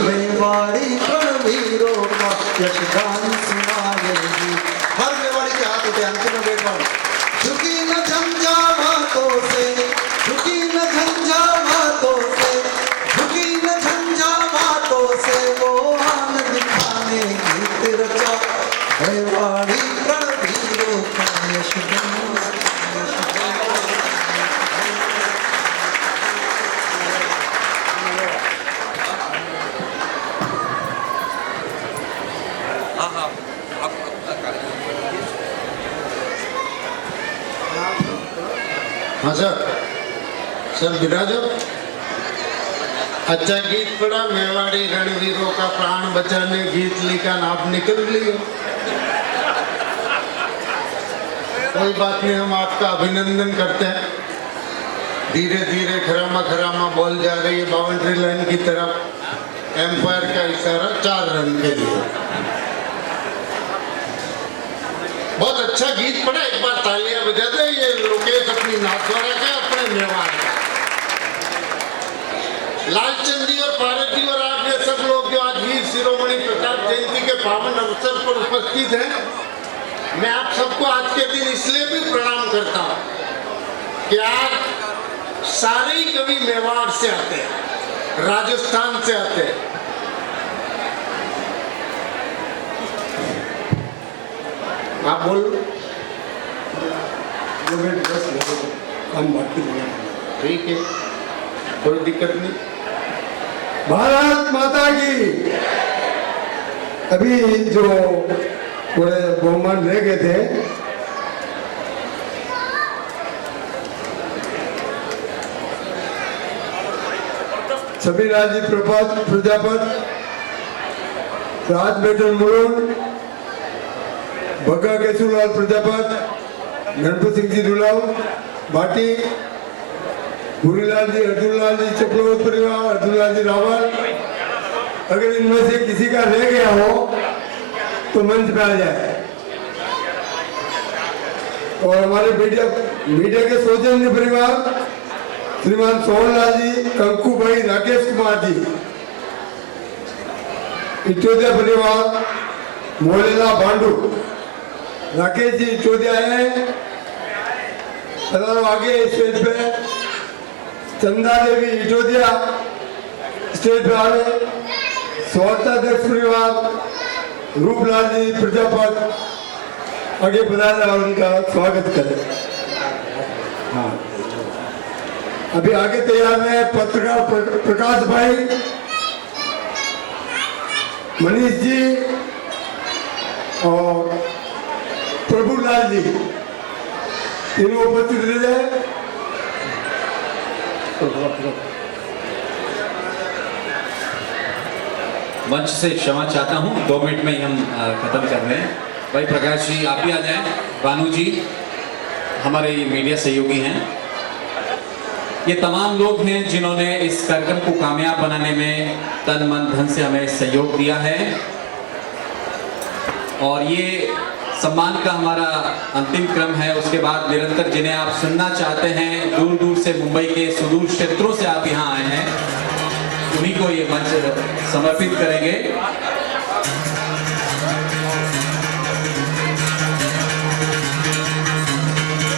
मेवाड़ी रणवीरों का यशगान सुनाएगी। हर मेवाड़ी के हाथ उठे, अंतिम में बैठ पाऊं। झुकी न झंझावातों से, झुकी न झंझावातों से, झुकी न झंझावातों से, वो आनंद खाने गीत रचा, मेवाड़ी रणवीरों का यशगान। हाँ सर विराजो। अच्छा गीत पड़ा, मेवाड़ी रणवीरों का प्राण बचाने गीत लिखा, आप निकल लियो। कोई बात नहीं, हम आपका अभिनंदन करते हैं। धीरे धीरे खरामा खरामा बॉल जा रही है बाउंड्री लाइन की तरफ, एम्पायर का इशारा 4 रन के लिए। बहुत अच्छा गीत पड़ा, एक बार तालियां बजा दे। ये लोकेश अपनी नाथद्वारा का, अपने मेवाड़ का। लालचंद जी और पारस जी और आप ये सब लोग जो आज वीर शिरोमणि प्रताप जयंती के पावन अवसर पर उपस्थित हैं, मैं आप सबको आज के दिन इसलिए भी प्रणाम करता हूँ कि आज सारे ही कवि मेवाड़ से आते हैं, राजस्थान से आते हैं। आप बोल, हम बाकी ठीक है, कोई दिक्कत नहीं। भारत माता की। अभी जो पूरे बहुमान रह गए थे, सभी राजी प्रजापत, राज बेटन मुरुन, भग्गा केशुलाल प्रजापत, गणपत सिंह जी दुलाव भाटी, भूरीलाल जी, अर्जुनलाल जी चपलोद परिवार, अर्जुनलाल जी रावल। अगर इनमें से किसी का रह गया हो तो मंच पे आ जाए। और हमारे मीडिया के सौजन्य परिवार श्रीमान सोहनलाल जी, कंकु भाई, राकेश कुमार जी, इटोदिया परिवार, मोहल्ला भांडू, राकेश जी इटोदिया है, आगे स्टेज पे चंदा देवी इटोदिया स्टेज पे आ रहे, स्वागताध्यक्ष परिवार रूपलाल जी प्रजापत आगे बढ़ाना और उनका स्वागत करें। हाँ, अभी आगे तैयार है पत्रकार प्रकाश भाई, मनीष जी और प्रभुलाल जी, तीनों उपस्थित रह जाए। मंच से क्षमा चाहता हूँ, 2 मिनट में ही हम खत्म कर रहे हैं। भाई प्रकाश जी आप भी आ जाएं, भानु जी हमारे मीडिया सहयोगी हैं। ये तमाम लोग हैं जिन्होंने इस कार्यक्रम को कामयाब बनाने में तन मन धन से हमें सहयोग दिया है। और ये सम्मान का हमारा अंतिम क्रम है। उसके बाद निरंतर जिन्हें आप सुनना चाहते हैं, दूर दूर से, मुंबई के सुदूर क्षेत्रों से आप यहाँ आए हैं, उन्हीं को ये मंच समर्पित करेंगे।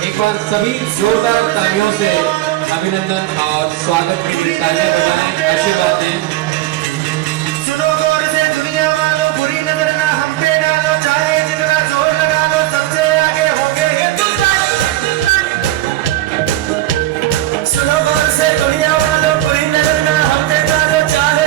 एक बार सभी जोरदार तालियों से अभिनंदन और स्वागत के लिए तालियां बजाएं, आशीर्वाद दें। सुनो गौर से दुनिया वालों, बुरी नजर ना हम पे डालो, चाहे जितना जोर लगा लो, सबसे आगे होंगे हिंदुस्तान। सुनो गौर से दुनिया वालों, बुरी नजर ना हम पे डालो, चाहे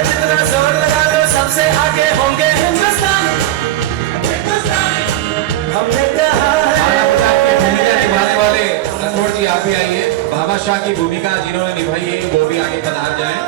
शाह की भूमिका जिन्होंने निभाई है वो भी आगे पधार जाएं।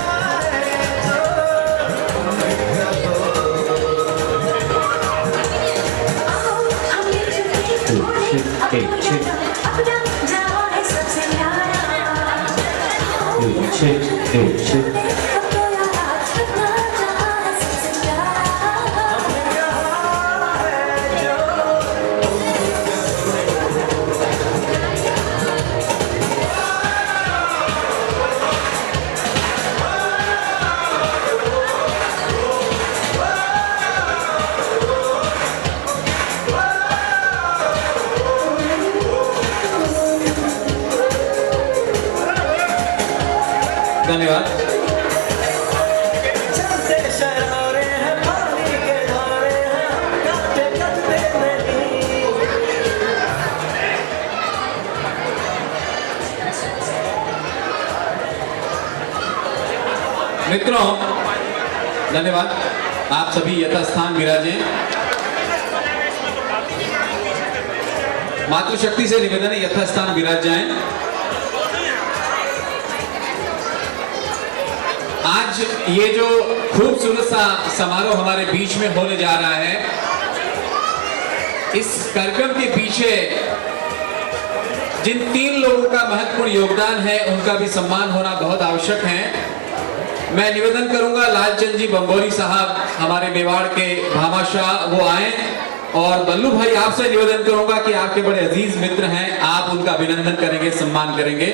धन्यवाद। मित्रों धन्यवाद। आप सभी यथास्थान विराजें। मातृशक्ति से निवेदन है यथास्थान विराज जाएं। आज ये जो खूबसूरत सा समारोह हमारे बीच में होने जा रहा है, इस कार्यक्रम के पीछे जिन 3 लोगों का महत्वपूर्ण योगदान है उनका भी सम्मान होना बहुत आवश्यक है। मैं निवेदन करूंगा लालचंद जी बंबोली साहब हमारे मेवाड़ के भामाशाह वो आए, और बल्लू भाई आपसे निवेदन करूंगा कि आपके बड़े अजीज मित्र हैं, आप उनका अभिनंदन करेंगे, सम्मान करेंगे।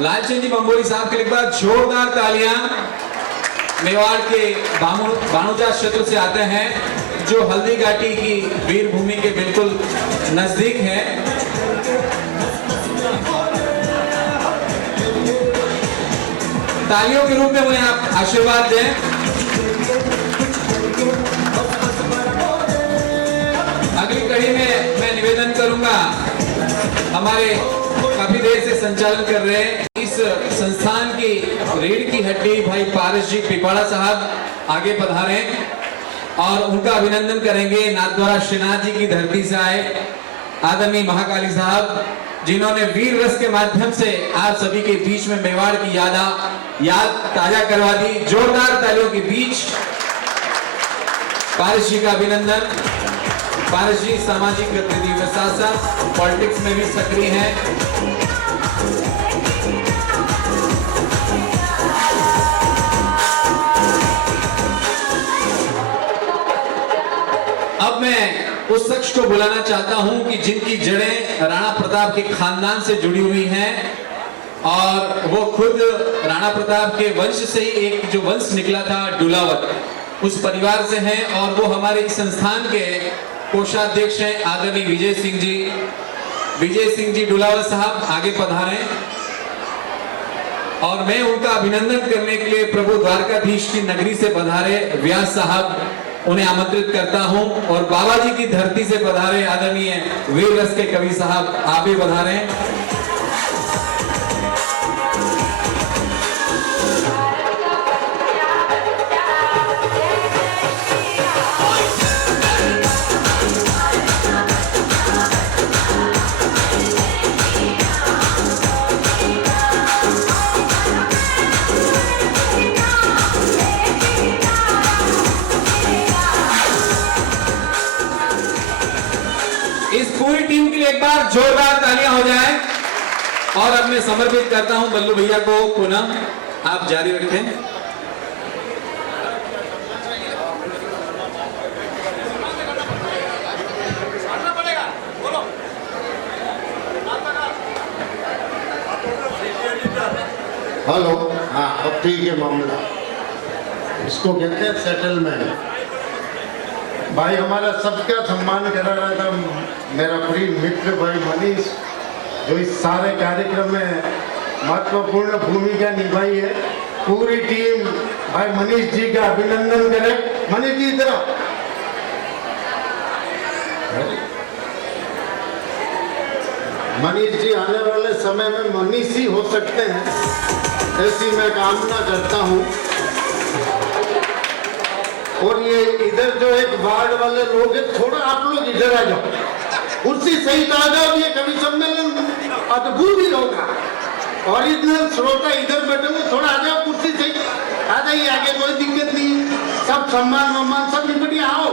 लालचंद जी बंबोली साहब के लिए एक बार जोरदार तालियां। मेवाड़ के बाणूजा क्षेत्र से आते हैं, जो हल्दी घाटी की वीर भूमि के बिल्कुल नजदीक है। तालियों के रूप में उन्हें आप आशीर्वाद दें। अगली कड़ी में मैं निवेदन करूंगा, हमारे काफी देर से संचालन कर रहे हैं इस संस्थान की रीढ़ की हड्डी भाई पारस जी पिपाड़ा साहब आगे पधारे और उनका अभिनंदन करेंगे। नाथद्वारा श्रीनाथ जी की धरती से आए आदरणीय महाकाली साहब, जिन्होंने वीर रस के माध्यम से आप सभी के बीच में मेवाड़ की याद ताजा करवा दी। जोरदार तालियों के बीच पारस जी का अभिनंदन। पारस जी सामाजिक गतिविधियों के साथ साथ पॉलिटिक्स में भी सक्रिय हैं। अब मैं उस शख्स को बुलाना चाहता हूं कि जिनकी जड़ें राणा प्रताप के खानदान से जुड़ी हुई हैं और वो खुद राणा प्रताप के वंश से ही एक जो वंश निकला था डुलावत, उस परिवार से हैं, और वो हमारे इस संस्थान के कोषाध्यक्ष हैं आदरणीय विजय सिंह जी डुलावत साहब आगे पधारें। और मैं उनका अभिनंदन करने के लिए प्रभु द्वारकाधीश की नगरी से पधारे व्यास साहब उन्हें आमंत्रित करता हूं, और बाबा जी की धरती से पधारे आदरणीय वीर रस के कवि साहब आप भी पधारे। पूरी टीम के लिए एक बार जोरदार तालियां हो जाए। और अब मैं समर्पित करता हूं बल्लू भैया को, पुनः आप जारी रखें। हेलो, हाँ अब ठीक है मामला, इसको कहते हैं सेटलमेंट। भाई हमारा सबका सम्मान करा रहा था मेरा प्रिय मित्र भाई मनीष, जो इस सारे कार्यक्रम में महत्वपूर्ण भूमिका निभाई है। पूरी टीम भाई मनीष जी का अभिनंदन करे। मनीष जी इधर आओ। मनीष जी आने वाले समय में मनीष ही हो सकते हैं, ऐसी मैं कामना करता हूँ। और ये इधर जो एक वार्ड वाले लोग हैं, थोड़ा आप लोग इधर आ जाओ। कुर्सी सहित आ जाओ, ये कवि सम्मेलन अद्भुत ही होगा। ओरिजिनल श्रोता इधर बैठे हुए, थोड़ा आ जाओ कुर्सी सहित, आ जाइए आगे, कोई दिक्कत नहीं है, सब सम्मान वम्मान सब निपटिए, आओ।